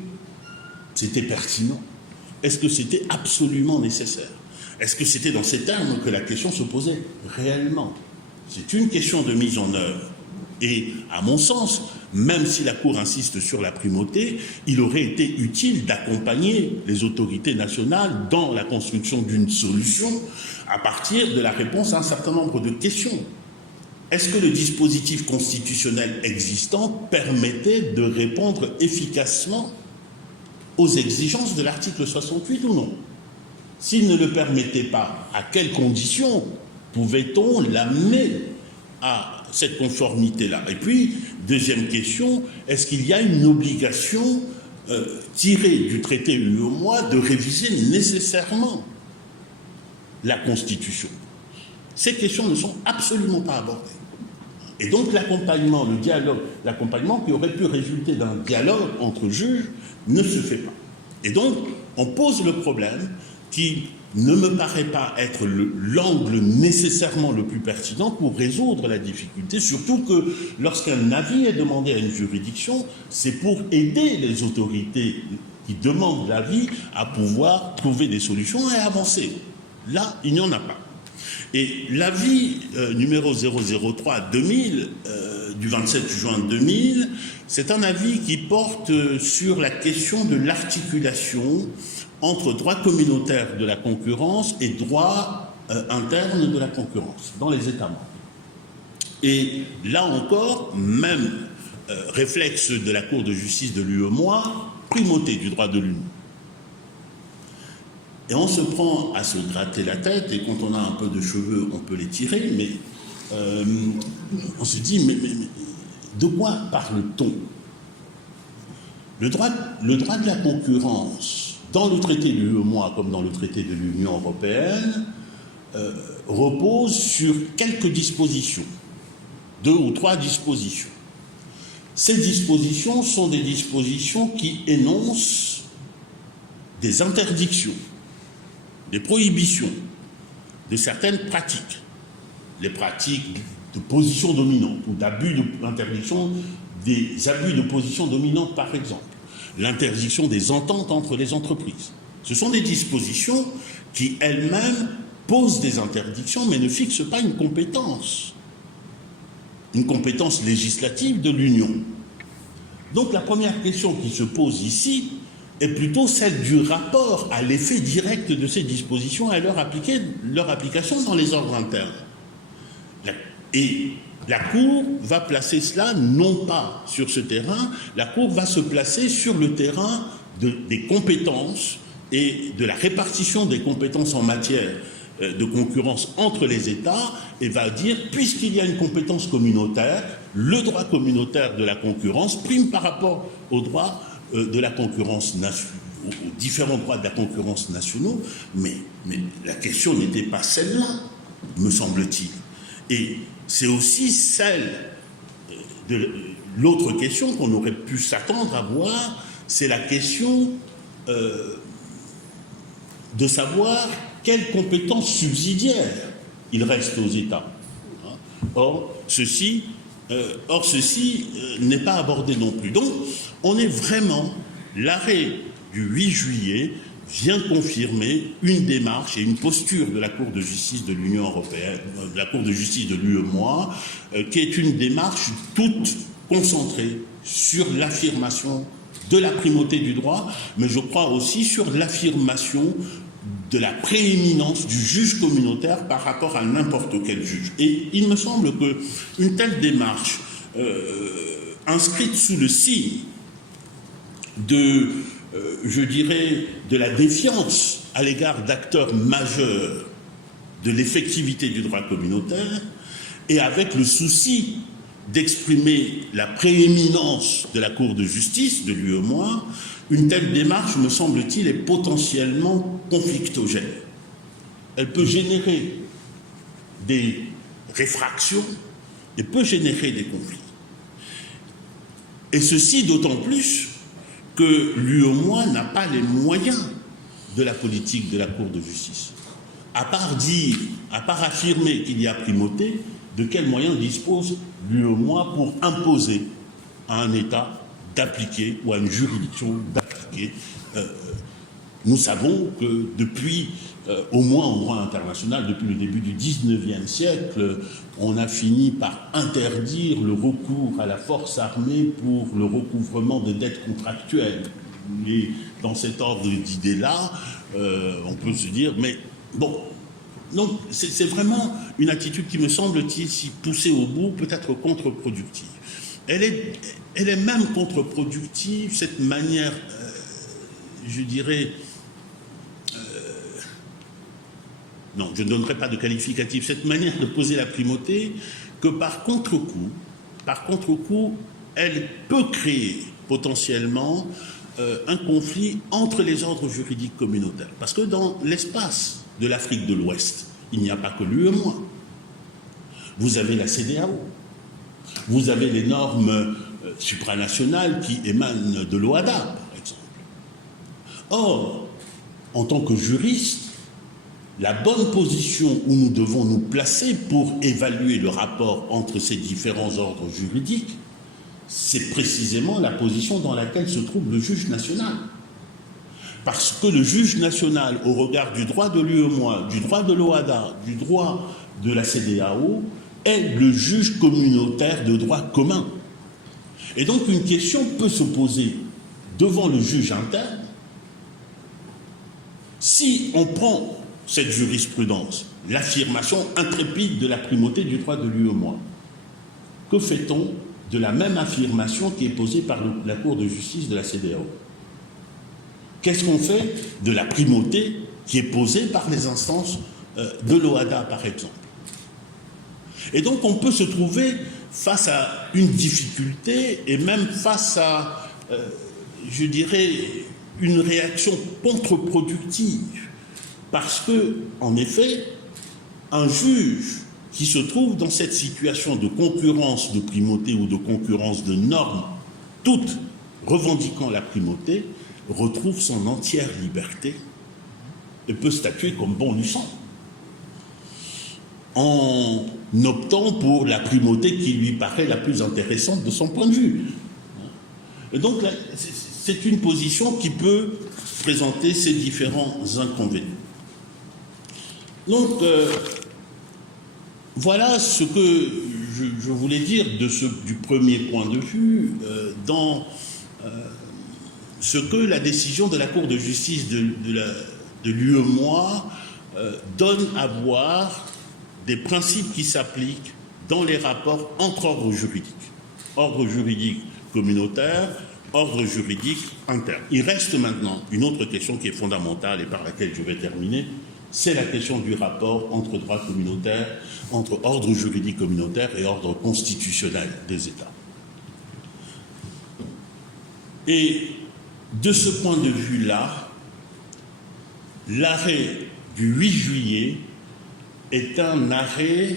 c'était pertinent? Est-ce que c'était absolument nécessaire? Est-ce que c'était dans ces termes que la question se posait réellement? C'est une question de mise en œuvre. Et, à mon sens, même si la Cour insiste sur la primauté, il aurait été utile d'accompagner les autorités nationales dans la construction d'une solution à partir de la réponse à un certain nombre de questions. Est-ce que le dispositif constitutionnel existant permettait de répondre efficacement aux exigences de l'article 68 ou non? S'il ne le permettait pas, à quelles conditions pouvait-on l'amener à cette conformité-là? Et puis, deuxième question, est-ce qu'il y a une obligation tirée du traité UEMOA de réviser nécessairement la Constitution? Ces questions ne sont absolument pas abordées. Et donc l'accompagnement, le dialogue, l'accompagnement qui aurait pu résulter d'un dialogue entre juges ne se fait pas. Et donc on pose le problème qui ne me paraît pas être l'angle nécessairement le plus pertinent pour résoudre la difficulté, surtout que lorsqu'un avis est demandé à une juridiction, c'est pour aider les autorités qui demandent l'avis à pouvoir trouver des solutions et avancer. Là, il n'y en a pas. Et l'avis numéro 003-2000 du 27 juin 2000, c'est un avis qui porte sur la question de l'articulation entre droit communautaire de la concurrence et droit interne de la concurrence dans les États membres. Et là encore, même réflexe de la Cour de justice de l'UEMOA, primauté du droit de l'Union. Et on se prend à se gratter la tête, et quand on a un peu de cheveux, on peut les tirer, mais on se dit, mais de quoi parle-t-on? Le droit de la concurrence, dans le traité de l'UEMOA comme dans le traité de l'Union européenne, repose sur quelques dispositions, 2 ou 3 dispositions. Ces dispositions sont des dispositions qui énoncent des interdictions, des prohibitions de certaines pratiques, les pratiques de position dominante ou d'interdiction des abus de position dominante, par exemple, l'interdiction des ententes entre les entreprises. Ce sont des dispositions qui elles-mêmes posent des interdictions mais ne fixent pas une compétence législative de l'Union. Donc la première question qui se pose ici est plutôt celle du rapport à l'effet direct de ces dispositions et à leur application dans les ordres internes. Et la Cour va placer cela non pas sur ce terrain, la Cour va se placer sur le terrain des compétences et de la répartition des compétences en matière de concurrence entre les États et va dire, puisqu'il y a une compétence communautaire, le droit communautaire de la concurrence prime par rapport au droit de la concurrence aux différents droits de la concurrence nationaux, mais la question n'était pas celle-là, me semble-t-il. Et c'est aussi celle de l'autre question qu'on aurait pu s'attendre à voir, c'est la question de savoir quelles compétences subsidiaires il reste aux États. Or, ceci n'est pas abordé non plus. Donc, on est vraiment, l'arrêt du 8 juillet vient confirmer une démarche et une posture de la Cour de justice de l'Union européenne, de la Cour de justice de l'UEMOA, qui est une démarche toute concentrée sur l'affirmation de la primauté du droit, mais je crois aussi sur l'affirmation de la prééminence du juge communautaire par rapport à n'importe quel juge. Et il me semble qu'une telle démarche, inscrite sous le signe de, je dirais, de la défiance à l'égard d'acteurs majeurs de l'effectivité du droit communautaire, et avec le souci d'exprimer la prééminence de la Cour de justice de l'UEMOA, une telle démarche, me semble-t-il, est potentiellement conflictogène. Elle peut générer des réfractions et peut générer des conflits. Et ceci d'autant plus que l'UEMOA n'a pas les moyens de la politique de la Cour de justice. À part affirmer qu'il y a primauté, de quels moyens dispose l'UEMOA pour imposer à un État d'appliquer, ou à une juridiction d'appliquer. Nous savons que depuis, au moins en droit international, depuis le début du XIXe siècle, on a fini par interdire le recours à la force armée pour le recouvrement des dettes contractuelles. Et dans cet ordre d'idées-là, on peut se dire, mais bon, donc c'est vraiment une attitude qui me semble-t-il, si poussée au bout, peut être contre-productive. Elle est même contre-productive, cette manière, je dirais, non, je ne donnerai pas de qualificatif, cette manière de poser la primauté, que par contre-coup, elle peut créer potentiellement un conflit entre les ordres juridiques communautaires. Parce que dans l'espace de l'Afrique de l'Ouest, il n'y a pas que l'UEMOA. Vous avez la CEDEAO. Vous avez les normes supranationales qui émanent de l'OHADA, par exemple. Or, en tant que juriste, la bonne position où nous devons nous placer pour évaluer le rapport entre ces différents ordres juridiques, c'est précisément la position dans laquelle se trouve le juge national. Parce que le juge national, au regard du droit de l'UEMOA, du droit de l'OHADA, du droit de la CEDEAO, est le juge communautaire de droit commun. Et donc une question peut se poser devant le juge interne. Si on prend cette jurisprudence, l'affirmation intrépide de la primauté du droit de l'UEMOA, que fait-on de la même affirmation qui est posée par la Cour de justice de la CEDEAO? Qu'est-ce qu'on fait de la primauté qui est posée par les instances de l'OHADA, par exemple? Et donc on peut se trouver face à une difficulté et même face à, je dirais, une réaction contre-productive. Parce que, en effet, un juge qui se trouve dans cette situation de concurrence de primauté ou de concurrence de normes, toutes revendiquant la primauté, retrouve son entière liberté et peut statuer comme bon lui semble, en optant pour la primauté qui lui paraît la plus intéressante de son point de vue. Et donc, c'est une position qui peut présenter ces différents inconvénients. Donc, voilà ce que je voulais dire du premier point de vue dans ce que la décision de la Cour de justice de l'UEMOA donne à voir des principes qui s'appliquent dans les rapports entre ordres juridiques. Ordre juridique communautaire, ordre juridique interne. Il reste maintenant une autre question qui est fondamentale et par laquelle je vais terminer, c'est la question du rapport entre droit communautaire, entre ordre juridique communautaire et ordre constitutionnel des États. Et de ce point de vue-là, l'arrêt du 8 juillet est un arrêt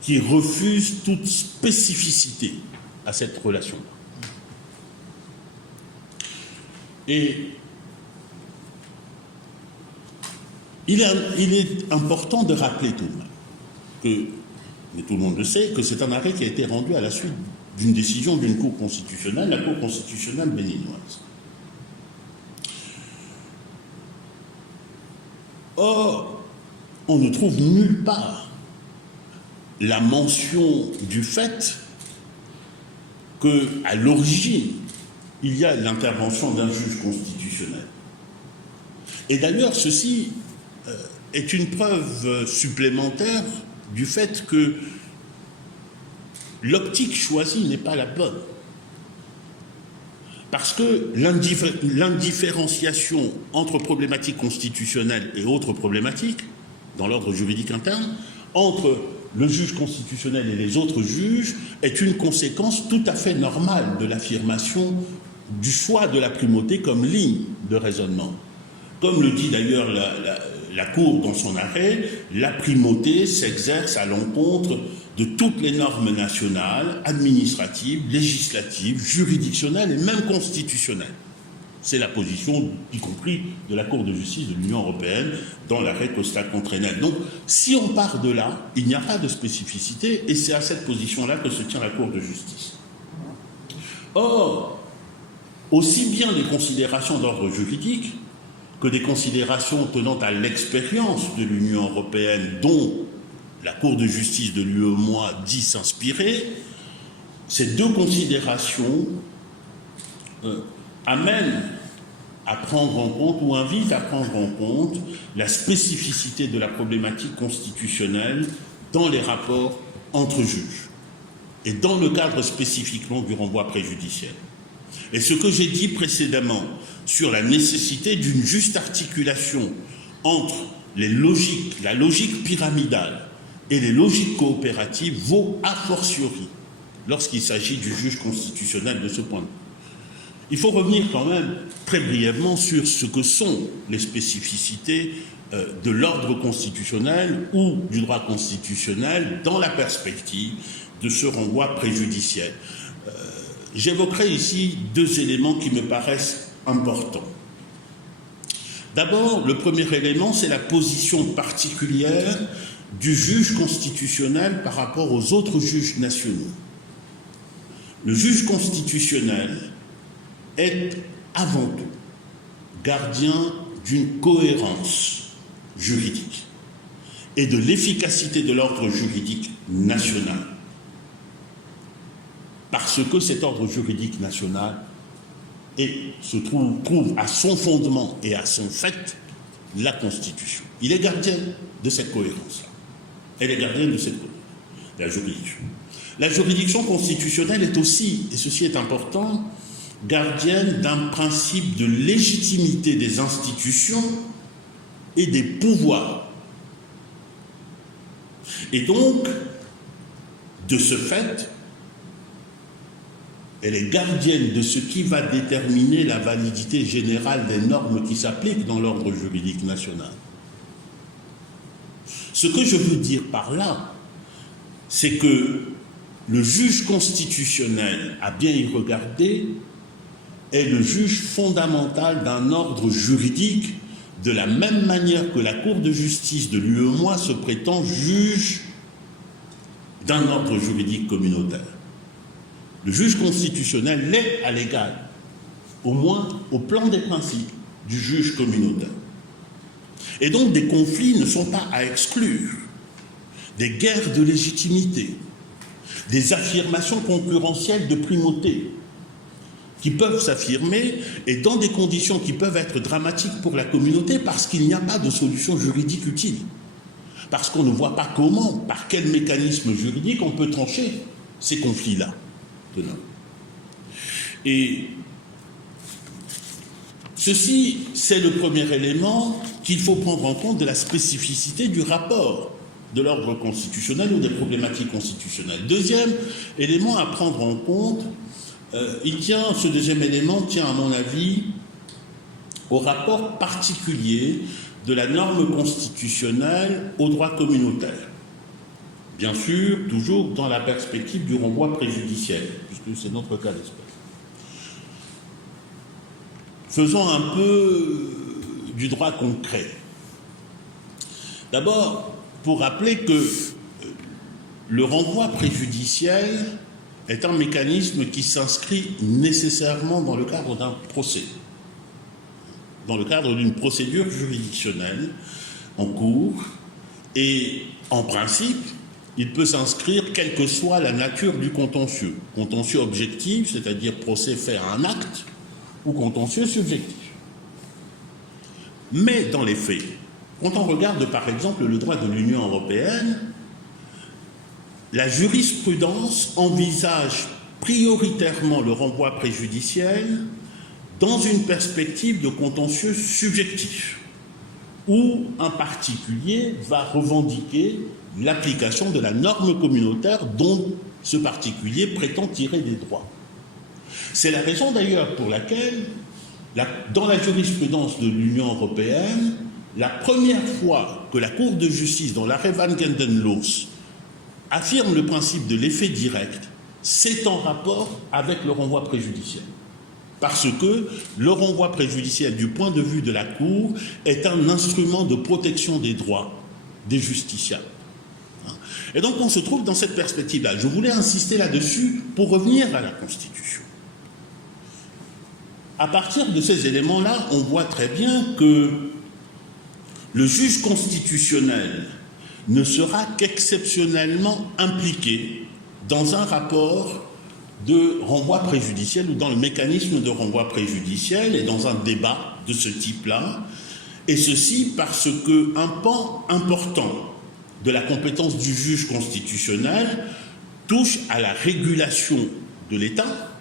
qui refuse toute spécificité à cette relation. Et il est important de rappeler tout de même que, mais tout le monde le sait, que c'est un arrêt qui a été rendu à la suite d'une décision d'une Cour constitutionnelle, la Cour constitutionnelle béninoise. Or, on ne trouve nulle part la mention du fait qu'à l'origine, il y a l'intervention d'un juge constitutionnel. Et d'ailleurs, ceci est une preuve supplémentaire du fait que l'optique choisie n'est pas la bonne. Parce que l'indifférenciation entre problématiques constitutionnelles et autres problématiques, dans l'ordre juridique interne, entre le juge constitutionnel et les autres juges, est une conséquence tout à fait normale de l'affirmation du choix de la primauté comme ligne de raisonnement. Comme le dit d'ailleurs la Cour dans son arrêt, la primauté s'exerce à l'encontre de toutes les normes nationales, administratives, législatives, juridictionnelles et même constitutionnelles. C'est la position, y compris de la Cour de justice de l'Union européenne, dans l'arrêt Costa contre Enel. Donc, si on part de là, il n'y a pas de spécificité, et c'est à cette position-là que se tient la Cour de justice. Or, aussi bien des considérations d'ordre juridique que des considérations tenant à l'expérience de l'Union européenne, dont la Cour de justice de l'UEMOA dit s'inspirer, ces deux considérations amènent à prendre en compte ou invitent à prendre en compte la spécificité de la problématique constitutionnelle dans les rapports entre juges et dans le cadre spécifiquement du renvoi préjudiciel. Et ce que j'ai dit précédemment sur la nécessité d'une juste articulation entre la logique pyramidale et les logiques coopératives vaut a fortiori lorsqu'il s'agit du juge constitutionnel de ce point de vue. Il faut revenir quand même très brièvement sur ce que sont les spécificités de l'ordre constitutionnel ou du droit constitutionnel dans la perspective de ce renvoi préjudiciel. J'évoquerai ici deux éléments qui me paraissent importants. D'abord, le premier élément, c'est la position particulière du juge constitutionnel par rapport aux autres juges nationaux. Le juge constitutionnel est avant tout gardien d'une cohérence juridique et de l'efficacité de l'ordre juridique national. Parce que cet ordre juridique national se trouve à son fondement et à son fait la Constitution. Il est gardien de cette cohérence-là. Elle est gardienne de cette cohérence, la juridiction. La juridiction constitutionnelle est aussi, et ceci est important, gardienne d'un principe de légitimité des institutions et des pouvoirs. Et donc, de ce fait, elle est gardienne de ce qui va déterminer la validité générale des normes qui s'appliquent dans l'ordre juridique national. Ce que je veux dire par là, c'est que le juge constitutionnel, à bien y regarder, est le juge fondamental d'un ordre juridique, de la même manière que la Cour de justice de l'UEMOA se prétend juge d'un ordre juridique communautaire. Le juge constitutionnel l'est à l'égal, au moins au plan des principes du juge communautaire. Et donc des conflits ne sont pas à exclure, des guerres de légitimité, des affirmations concurrentielles de primauté qui peuvent s'affirmer et dans des conditions qui peuvent être dramatiques pour la communauté parce qu'il n'y a pas de solution juridique utile. Parce qu'on ne voit pas comment, par quel mécanisme juridique on peut trancher ces conflits-là. Et Ceci, c'est le premier élément qu'il faut prendre en compte de la spécificité du rapport de l'ordre constitutionnel ou des problématiques constitutionnelles. Deuxième élément à prendre en compte, ce deuxième élément tient, à mon avis, au rapport particulier de la norme constitutionnelle au droit communautaire. Bien sûr, toujours dans la perspective du renvoi préjudiciel, puisque c'est notre cas d'espèce. Faisons un peu du droit concret. D'abord, pour rappeler que le renvoi préjudiciel est un mécanisme qui s'inscrit nécessairement dans le cadre d'un procès, dans le cadre d'une procédure juridictionnelle en cours, et en principe, il peut s'inscrire quelle que soit la nature du contentieux. Contentieux objectif, c'est-à-dire procès fait à un acte, ou contentieux subjectif. Mais dans les faits, quand on regarde par exemple le droit de l'Union européenne, la jurisprudence envisage prioritairement le renvoi préjudiciel dans une perspective de contentieux subjectif, où un particulier va revendiquer l'application de la norme communautaire dont ce particulier prétend tirer des droits. C'est la raison d'ailleurs pour laquelle, dans la jurisprudence de l'Union européenne, la première fois que la Cour de justice, dans l'arrêt Van Gelden-Loos, affirme le principe de l'effet direct, c'est en rapport avec le renvoi préjudiciel. Parce que le renvoi préjudiciel, du point de vue de la Cour, est un instrument de protection des droits des justiciables. Et donc on se trouve dans cette perspective-là. Je voulais insister là-dessus pour revenir à la Constitution. À partir de ces éléments-là, on voit très bien que le juge constitutionnel ne sera qu'exceptionnellement impliqué dans un rapport de renvoi préjudiciel ou dans le mécanisme de renvoi préjudiciel et dans un débat de ce type-là, et ceci parce qu'un pan important de la compétence du juge constitutionnel touche à la régulation de l'État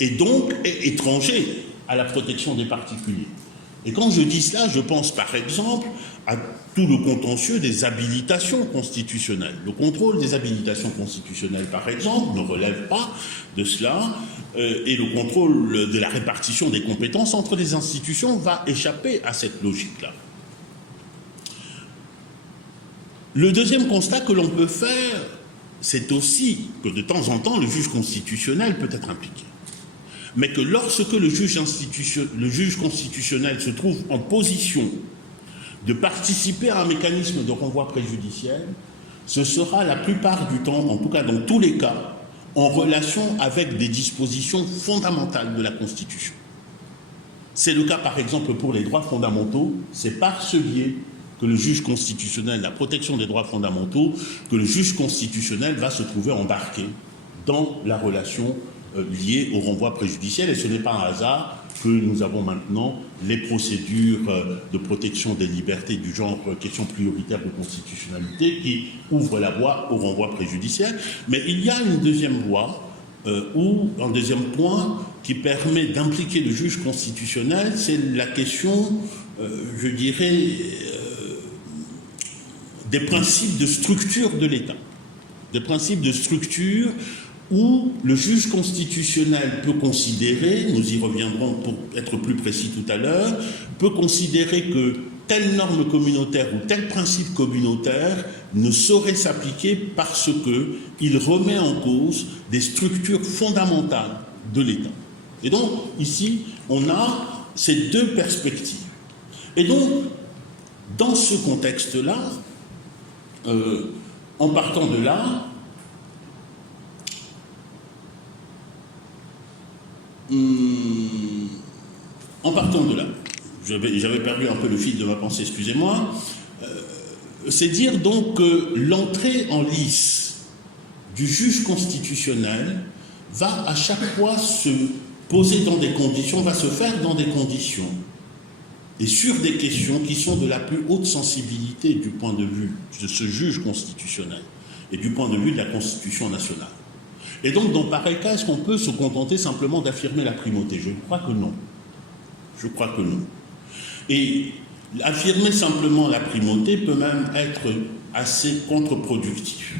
et donc est étranger à la protection des particuliers. Et quand je dis cela, je pense par exemple à tout le contentieux des habilitations constitutionnelles. Le contrôle des habilitations constitutionnelles, par exemple, ne relève pas de cela, et le contrôle de la répartition des compétences entre les institutions va échapper à cette logique-là. Le deuxième constat que l'on peut faire, c'est aussi que de temps en temps, le juge constitutionnel peut être impliqué. Mais que lorsque le juge constitutionnel se trouve en position de participer à un mécanisme de renvoi préjudiciel, ce sera la plupart du temps, en tout cas dans tous les cas, en relation avec des dispositions fondamentales de la Constitution. C'est le cas par exemple pour les droits fondamentaux, c'est par ce biais que le juge constitutionnel, la protection des droits fondamentaux, que le juge constitutionnel va se trouver embarqué dans la relation liée au renvoi préjudiciel. Et ce n'est pas un hasard que nous avons maintenant les procédures de protection des libertés du genre question prioritaire de constitutionnalité qui ouvrent la voie au renvoi préjudiciel. Mais il y a une deuxième voie ou un deuxième point qui permet d'impliquer le juge constitutionnel, c'est la question, je dirais, des principes de structure de l'État. Des principes de structure où le juge constitutionnel peut considérer, nous y reviendrons pour être plus précis tout à l'heure, peut considérer que telle norme communautaire ou tel principe communautaire ne saurait s'appliquer parce qu'il remet en cause des structures fondamentales de l'État. Et donc, ici, on a ces deux perspectives. Et donc, dans ce contexte-là, en partant de là, j'avais perdu un peu le fil de ma pensée, excusez-moi, c'est dire donc que l'entrée en lice du juge constitutionnel va à chaque fois se poser dans des conditions, va se faire dans des conditions et sur des questions qui sont de la plus haute sensibilité du point de vue de ce juge constitutionnel et du point de vue de la Constitution nationale. Et donc, dans pareil cas, est-ce qu'on peut se contenter simplement d'affirmer la primauté? Je crois que non. Je crois que non. Et affirmer simplement la primauté peut même être assez contre-productif.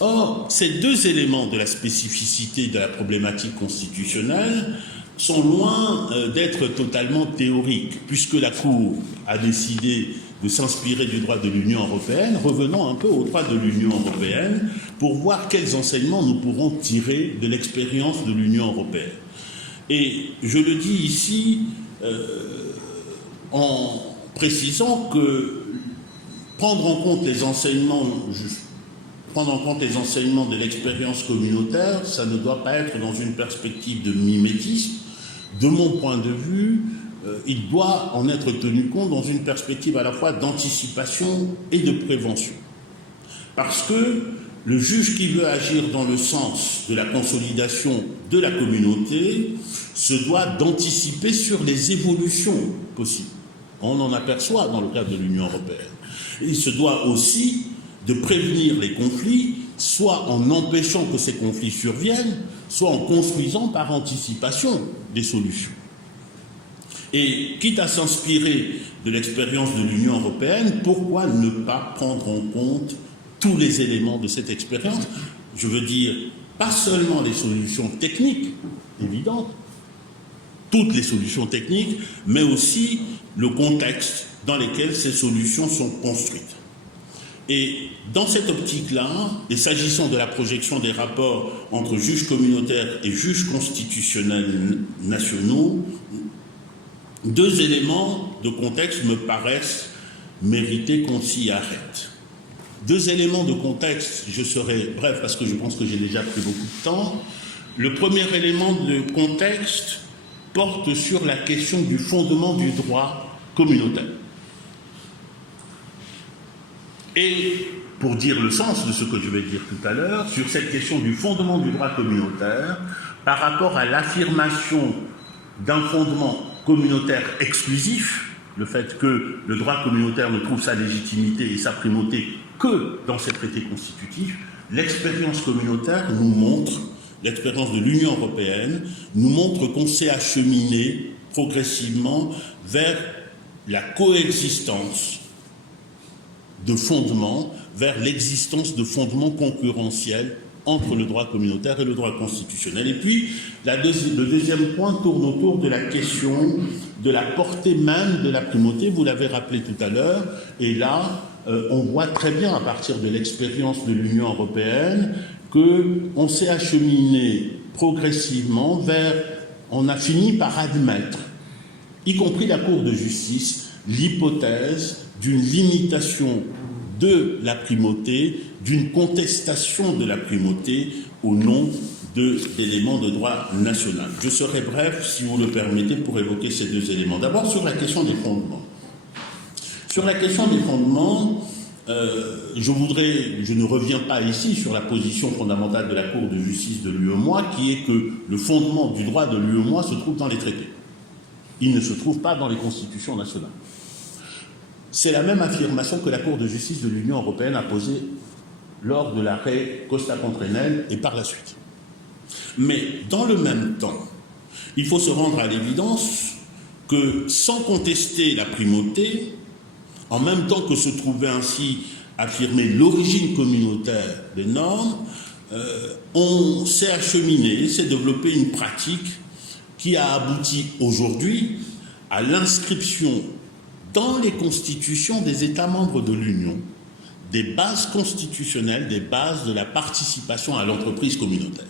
Or, ces deux éléments de la spécificité de la problématique constitutionnelle sont loin d'être totalement théoriques, puisque la Cour a décidé de s'inspirer du droit de l'Union européenne. Revenons un peu au droit de l'Union européenne pour voir quels enseignements nous pourrons tirer de l'expérience de l'Union européenne. Et je le dis ici en précisant que prendre en compte les enseignements de l'expérience communautaire, ça ne doit pas être dans une perspective de mimétisme. De mon point de vue, il doit en être tenu compte dans une perspective à la fois d'anticipation et de prévention. Parce que le juge qui veut agir dans le sens de la consolidation de la communauté se doit d'anticiper sur les évolutions possibles. On en aperçoit dans le cadre de l'Union européenne. Il se doit aussi de prévenir les conflits, soit en empêchant que ces conflits surviennent, soit en construisant par anticipation des solutions. Et quitte à s'inspirer de l'expérience de l'Union européenne, pourquoi ne pas prendre en compte tous les éléments de cette expérience? Je veux dire, pas seulement les solutions techniques, évidentes, toutes les solutions techniques, mais aussi le contexte dans lequel ces solutions sont construites. Et dans cette optique-là, et s'agissant de la projection des rapports entre juges communautaires et juges constitutionnels nationaux, deux éléments de contexte me paraissent mériter qu'on s'y arrête. Deux éléments de contexte, je serai bref parce que je pense que j'ai déjà pris beaucoup de temps. Le premier élément de contexte porte sur la question du fondement du droit communautaire. Et pour dire le sens de ce que je vais dire tout à l'heure, sur cette question du fondement du droit communautaire, par rapport à l'affirmation d'un fondement communautaire exclusif, le fait que le droit communautaire ne trouve sa légitimité et sa primauté que dans ces traités constitutifs, l'expérience communautaire nous montre, l'expérience de l'Union européenne nous montre qu'on s'est acheminé progressivement vers la coexistence de fondements, vers l'existence de fondements concurrentiels entre le droit communautaire et le droit constitutionnel. Et puis, le deuxième point tourne autour de la question de la portée même de la primauté, vous l'avez rappelé tout à l'heure, et là, on voit très bien à partir de l'expérience de l'Union européenne qu'on s'est acheminé progressivement vers, on a fini par admettre, y compris la Cour de justice, l'hypothèse d'une limitation de la primauté, d'une contestation de la primauté au nom d'éléments de droit national. Je serai bref, si vous le permettez, pour évoquer ces deux éléments. D'abord, sur la question des fondements. Sur la question des fondements, je ne reviens pas ici sur la position fondamentale de la Cour de justice de l'UEMOA, qui est que le fondement du droit de l'UEMOA se trouve dans les traités. Il ne se trouve pas dans les constitutions nationales. C'est la même affirmation que la Cour de justice de l'Union européenne a posée lors de l'arrêt Costa contre Enel et par la suite. Mais dans le même temps, il faut se rendre à l'évidence que sans contester la primauté, en même temps que se trouvait ainsi affirmée l'origine communautaire des normes, on s'est acheminé, s'est développé une pratique qui a abouti aujourd'hui à l'inscription dans les constitutions des États membres de l'Union des bases constitutionnelles, des bases de la participation à l'entreprise communautaire.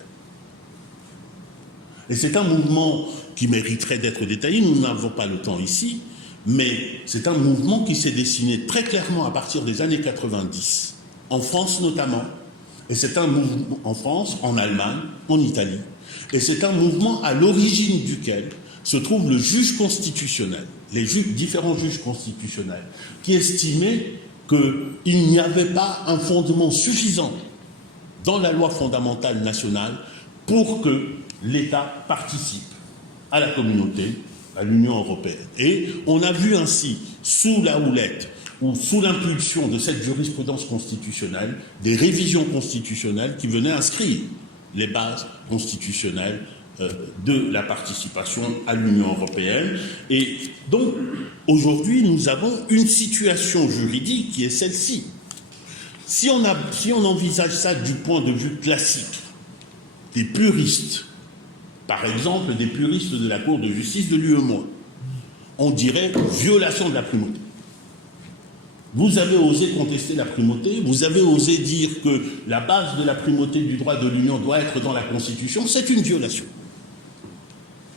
Et c'est un mouvement qui mériterait d'être détaillé, nous n'avons pas le temps ici, mais c'est un mouvement qui s'est dessiné très clairement à partir des années 90, en France notamment, et c'est un mouvement en France, en Allemagne, en Italie, et c'est un mouvement à l'origine duquel se trouve le juge constitutionnel, les différents juges constitutionnels, qui estimaient qu'il n'y avait pas un fondement suffisant dans la loi fondamentale nationale pour que l'État participe à la communauté, à l'Union européenne. Et on a vu ainsi, sous la houlette ou sous l'impulsion de cette jurisprudence constitutionnelle, des révisions constitutionnelles qui venaient inscrire les bases constitutionnelles de la participation à l'Union européenne. Et donc, aujourd'hui, nous avons une situation juridique qui est celle-ci. Si on envisage ça du point de vue classique, des puristes, par exemple des puristes de la Cour de justice de l'UEMOA, on dirait violation de la primauté. Vous avez osé contester la primauté, vous avez osé dire que la base de la primauté du droit de l'Union doit être dans la Constitution, c'est une violation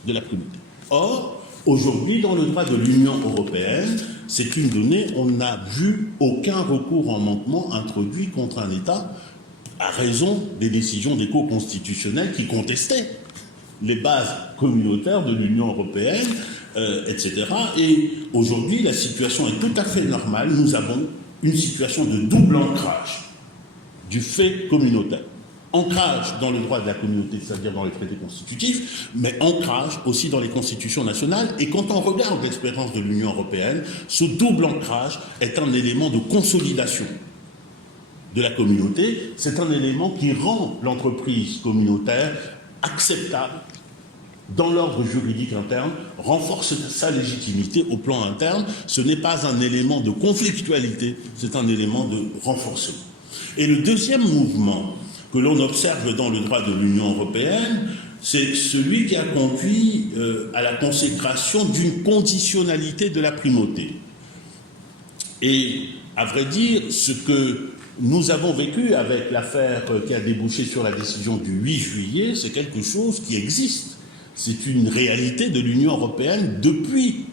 de la primauté. Or, aujourd'hui, dans le droit de l'Union européenne, c'est une donnée, on n'a vu aucun recours en manquement introduit contre un État à raison des décisions des cours constitutionnels qui contestaient les bases communautaires de l'Union européenne, etc. Et aujourd'hui, la situation est tout à fait normale. Nous avons une situation de double ancrage du fait communautaire. Ancrage dans le droit de la communauté, c'est-à-dire dans les traités constitutifs, mais ancrage aussi dans les constitutions nationales. Et quand on regarde l'expérience de l'Union européenne, ce double ancrage est un élément de consolidation de la communauté. C'est un élément qui rend l'entreprise communautaire acceptable dans l'ordre juridique interne, renforce sa légitimité au plan interne. Ce n'est pas un élément de conflictualité, c'est un élément de renforcement. Et le deuxième mouvement que l'on observe dans le droit de l'Union européenne, c'est celui qui a conduit à la consécration d'une conditionnalité de la primauté. Et à vrai dire, ce que nous avons vécu avec l'affaire qui a débouché sur la décision du 8 juillet, c'est quelque chose qui existe. C'est une réalité de l'Union européenne depuis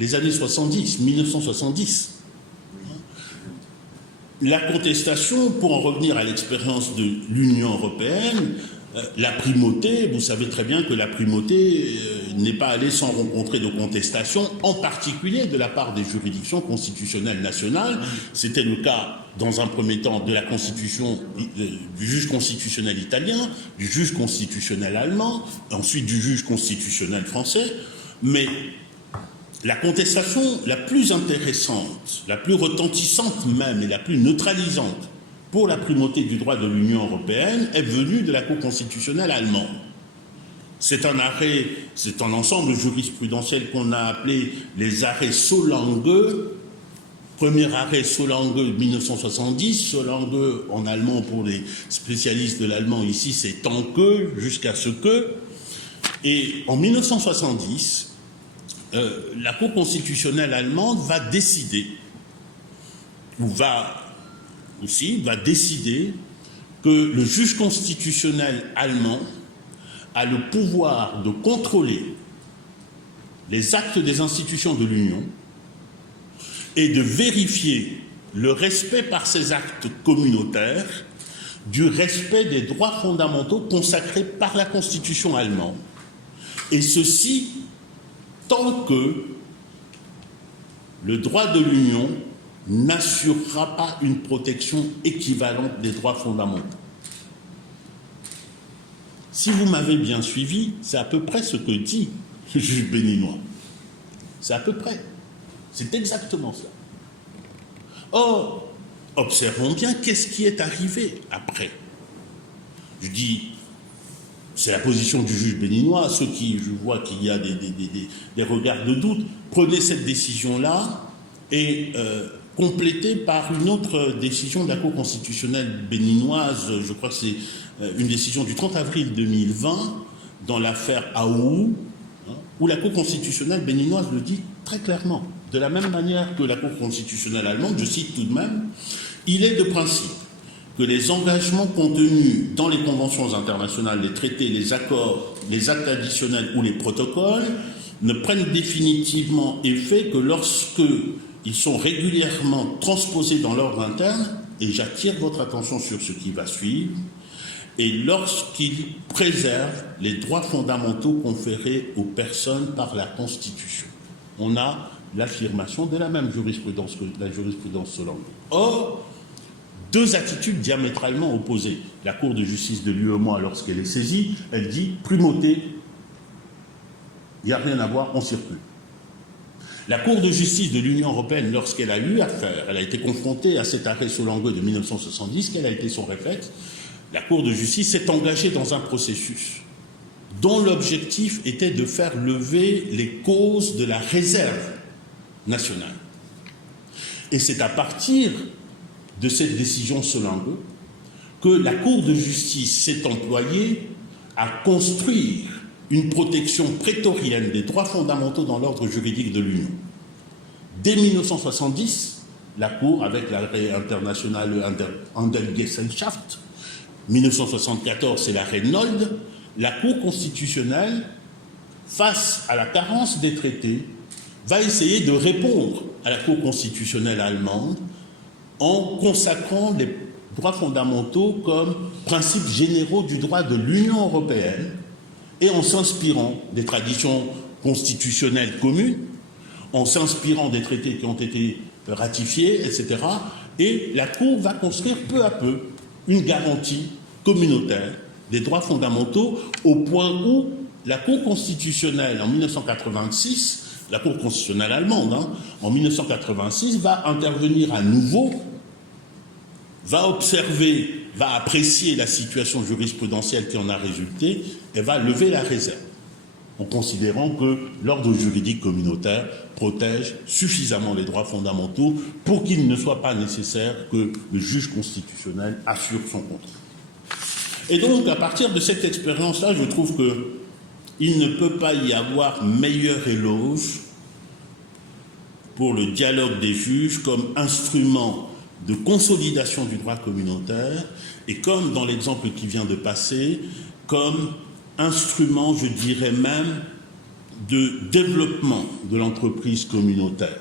les années 70, 1970. La contestation, pour en revenir à l'expérience de l'Union européenne, la primauté, vous savez très bien que la primauté n'est pas allée sans rencontrer de contestation, en particulier de la part des juridictions constitutionnelles nationales. C'était le cas, dans un premier temps, de la constitution du juge constitutionnel italien, du juge constitutionnel allemand, ensuite du juge constitutionnel français. Mais la contestation la plus intéressante, la plus retentissante même et la plus neutralisante pour la primauté du droit de l'Union européenne est venue de la Cour constitutionnelle allemande. C'est un arrêt, c'est un ensemble jurisprudentiel qu'on a appelé les arrêts Solange. Premier arrêt Solange 1970, Solange en allemand pour les spécialistes de l'allemand ici c'est tant que, jusqu'à ce que. Et en 1970, la Cour constitutionnelle allemande va décider, ou va décider que le juge constitutionnel allemand a le pouvoir de contrôler les actes des institutions de l'Union et de vérifier le respect par ces actes communautaires du respect des droits fondamentaux consacrés par la Constitution allemande. Et ceci tant que le droit de l'Union n'assurera pas une protection équivalente des droits fondamentaux. Si vous m'avez bien suivi, c'est à peu près ce que dit le juge béninois. C'est à peu près. C'est exactement ça. Or, observons bien qu'est-ce qui est arrivé après. Je dis, c'est la position du juge béninois. Ceux qui, je vois qu'il y a des regards de doute, prenez cette décision-là et complétée par une autre décision de la Cour constitutionnelle béninoise, je crois que c'est une décision du 30 avril 2020, dans l'affaire Aou, où la Cour constitutionnelle béninoise le dit très clairement. De la même manière que la Cour constitutionnelle allemande, je cite tout de même, il est de principe que les engagements contenus dans les conventions internationales, les traités, les accords, les actes additionnels ou les protocoles ne prennent définitivement effet que lorsque ils sont régulièrement transposés dans l'ordre interne, et j'attire votre attention sur ce qui va suivre, et lorsqu'ils préservent les droits fondamentaux conférés aux personnes par la Constitution. On a l'affirmation de la même jurisprudence que la jurisprudence Solange. Or, deux attitudes diamétralement opposées. La Cour de justice de l'UEMOA, lorsqu'elle est saisie, elle dit primauté, il n'y a rien à voir, on circule. La Cour de justice de l'Union européenne, lorsqu'elle a eu affaire, elle a été confrontée à cet arrêt Solange de 1970, quel a été son réflexe? La Cour de justice s'est engagée dans un processus dont l'objectif était de faire lever les causes de la réserve nationale. Et c'est à partir de cette décision Solange que la Cour de justice s'est employée à construire une protection prétorienne des droits fondamentaux dans l'ordre juridique de l'Union. Dès 1970, la Cour, avec l'arrêt international Handelsgesellschaft, 1974, c'est l'arrêt Nold, la Cour constitutionnelle, face à la carence des traités, va essayer de répondre à la Cour constitutionnelle allemande en consacrant les droits fondamentaux comme principes généraux du droit de l'Union européenne et en s'inspirant des traditions constitutionnelles communes, en s'inspirant des traités qui ont été ratifiés, etc. Et la Cour va construire peu à peu une garantie communautaire des droits fondamentaux au point où la Cour constitutionnelle en 1986, la Cour constitutionnelle allemande, en 1986, va intervenir à nouveau, va observer, va apprécier la situation jurisprudentielle qui en a résulté et va lever la réserve, en considérant que l'ordre juridique communautaire protège suffisamment les droits fondamentaux pour qu'il ne soit pas nécessaire que le juge constitutionnel assure son contrôle. Et donc, à partir de cette expérience-là, je trouve qu'il ne peut pas y avoir meilleur éloge pour le dialogue des juges comme instrument de consolidation du droit communautaire et comme, dans l'exemple qui vient de passer, comme instrument, je dirais même, de développement de l'entreprise communautaire,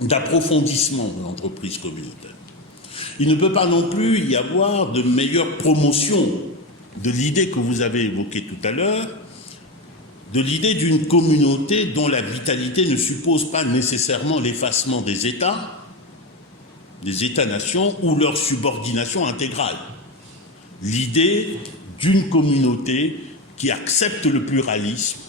d'approfondissement de l'entreprise communautaire. Il ne peut pas non plus y avoir de meilleure promotion de l'idée que vous avez évoquée tout à l'heure, de l'idée d'une communauté dont la vitalité ne suppose pas nécessairement l'effacement des États-nations ou leur subordination intégrale. L'idée d'une communauté qui accepte le pluralisme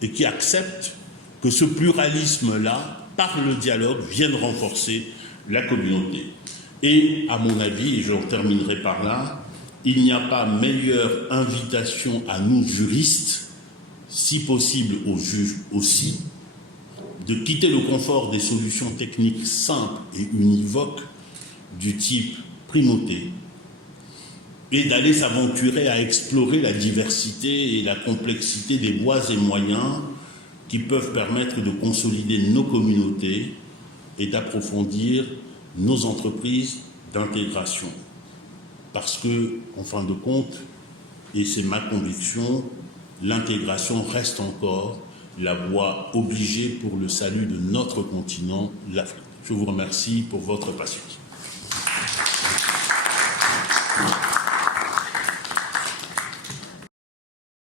et qui accepte que ce pluralisme-là, par le dialogue, vienne renforcer la communauté. Et, à mon avis, et j'en terminerai par là, il n'y a pas meilleure invitation à nous juristes, si possible aux juges aussi, de quitter le confort des solutions techniques simples et univoques du type primauté et d'aller s'aventurer à explorer la diversité et la complexité des voies et moyens qui peuvent permettre de consolider nos communautés et d'approfondir nos entreprises d'intégration. Parce que, en fin de compte, et c'est ma conviction, l'intégration reste encore la voie obligée pour le salut de notre continent, l'Afrique. Je vous remercie pour votre patience.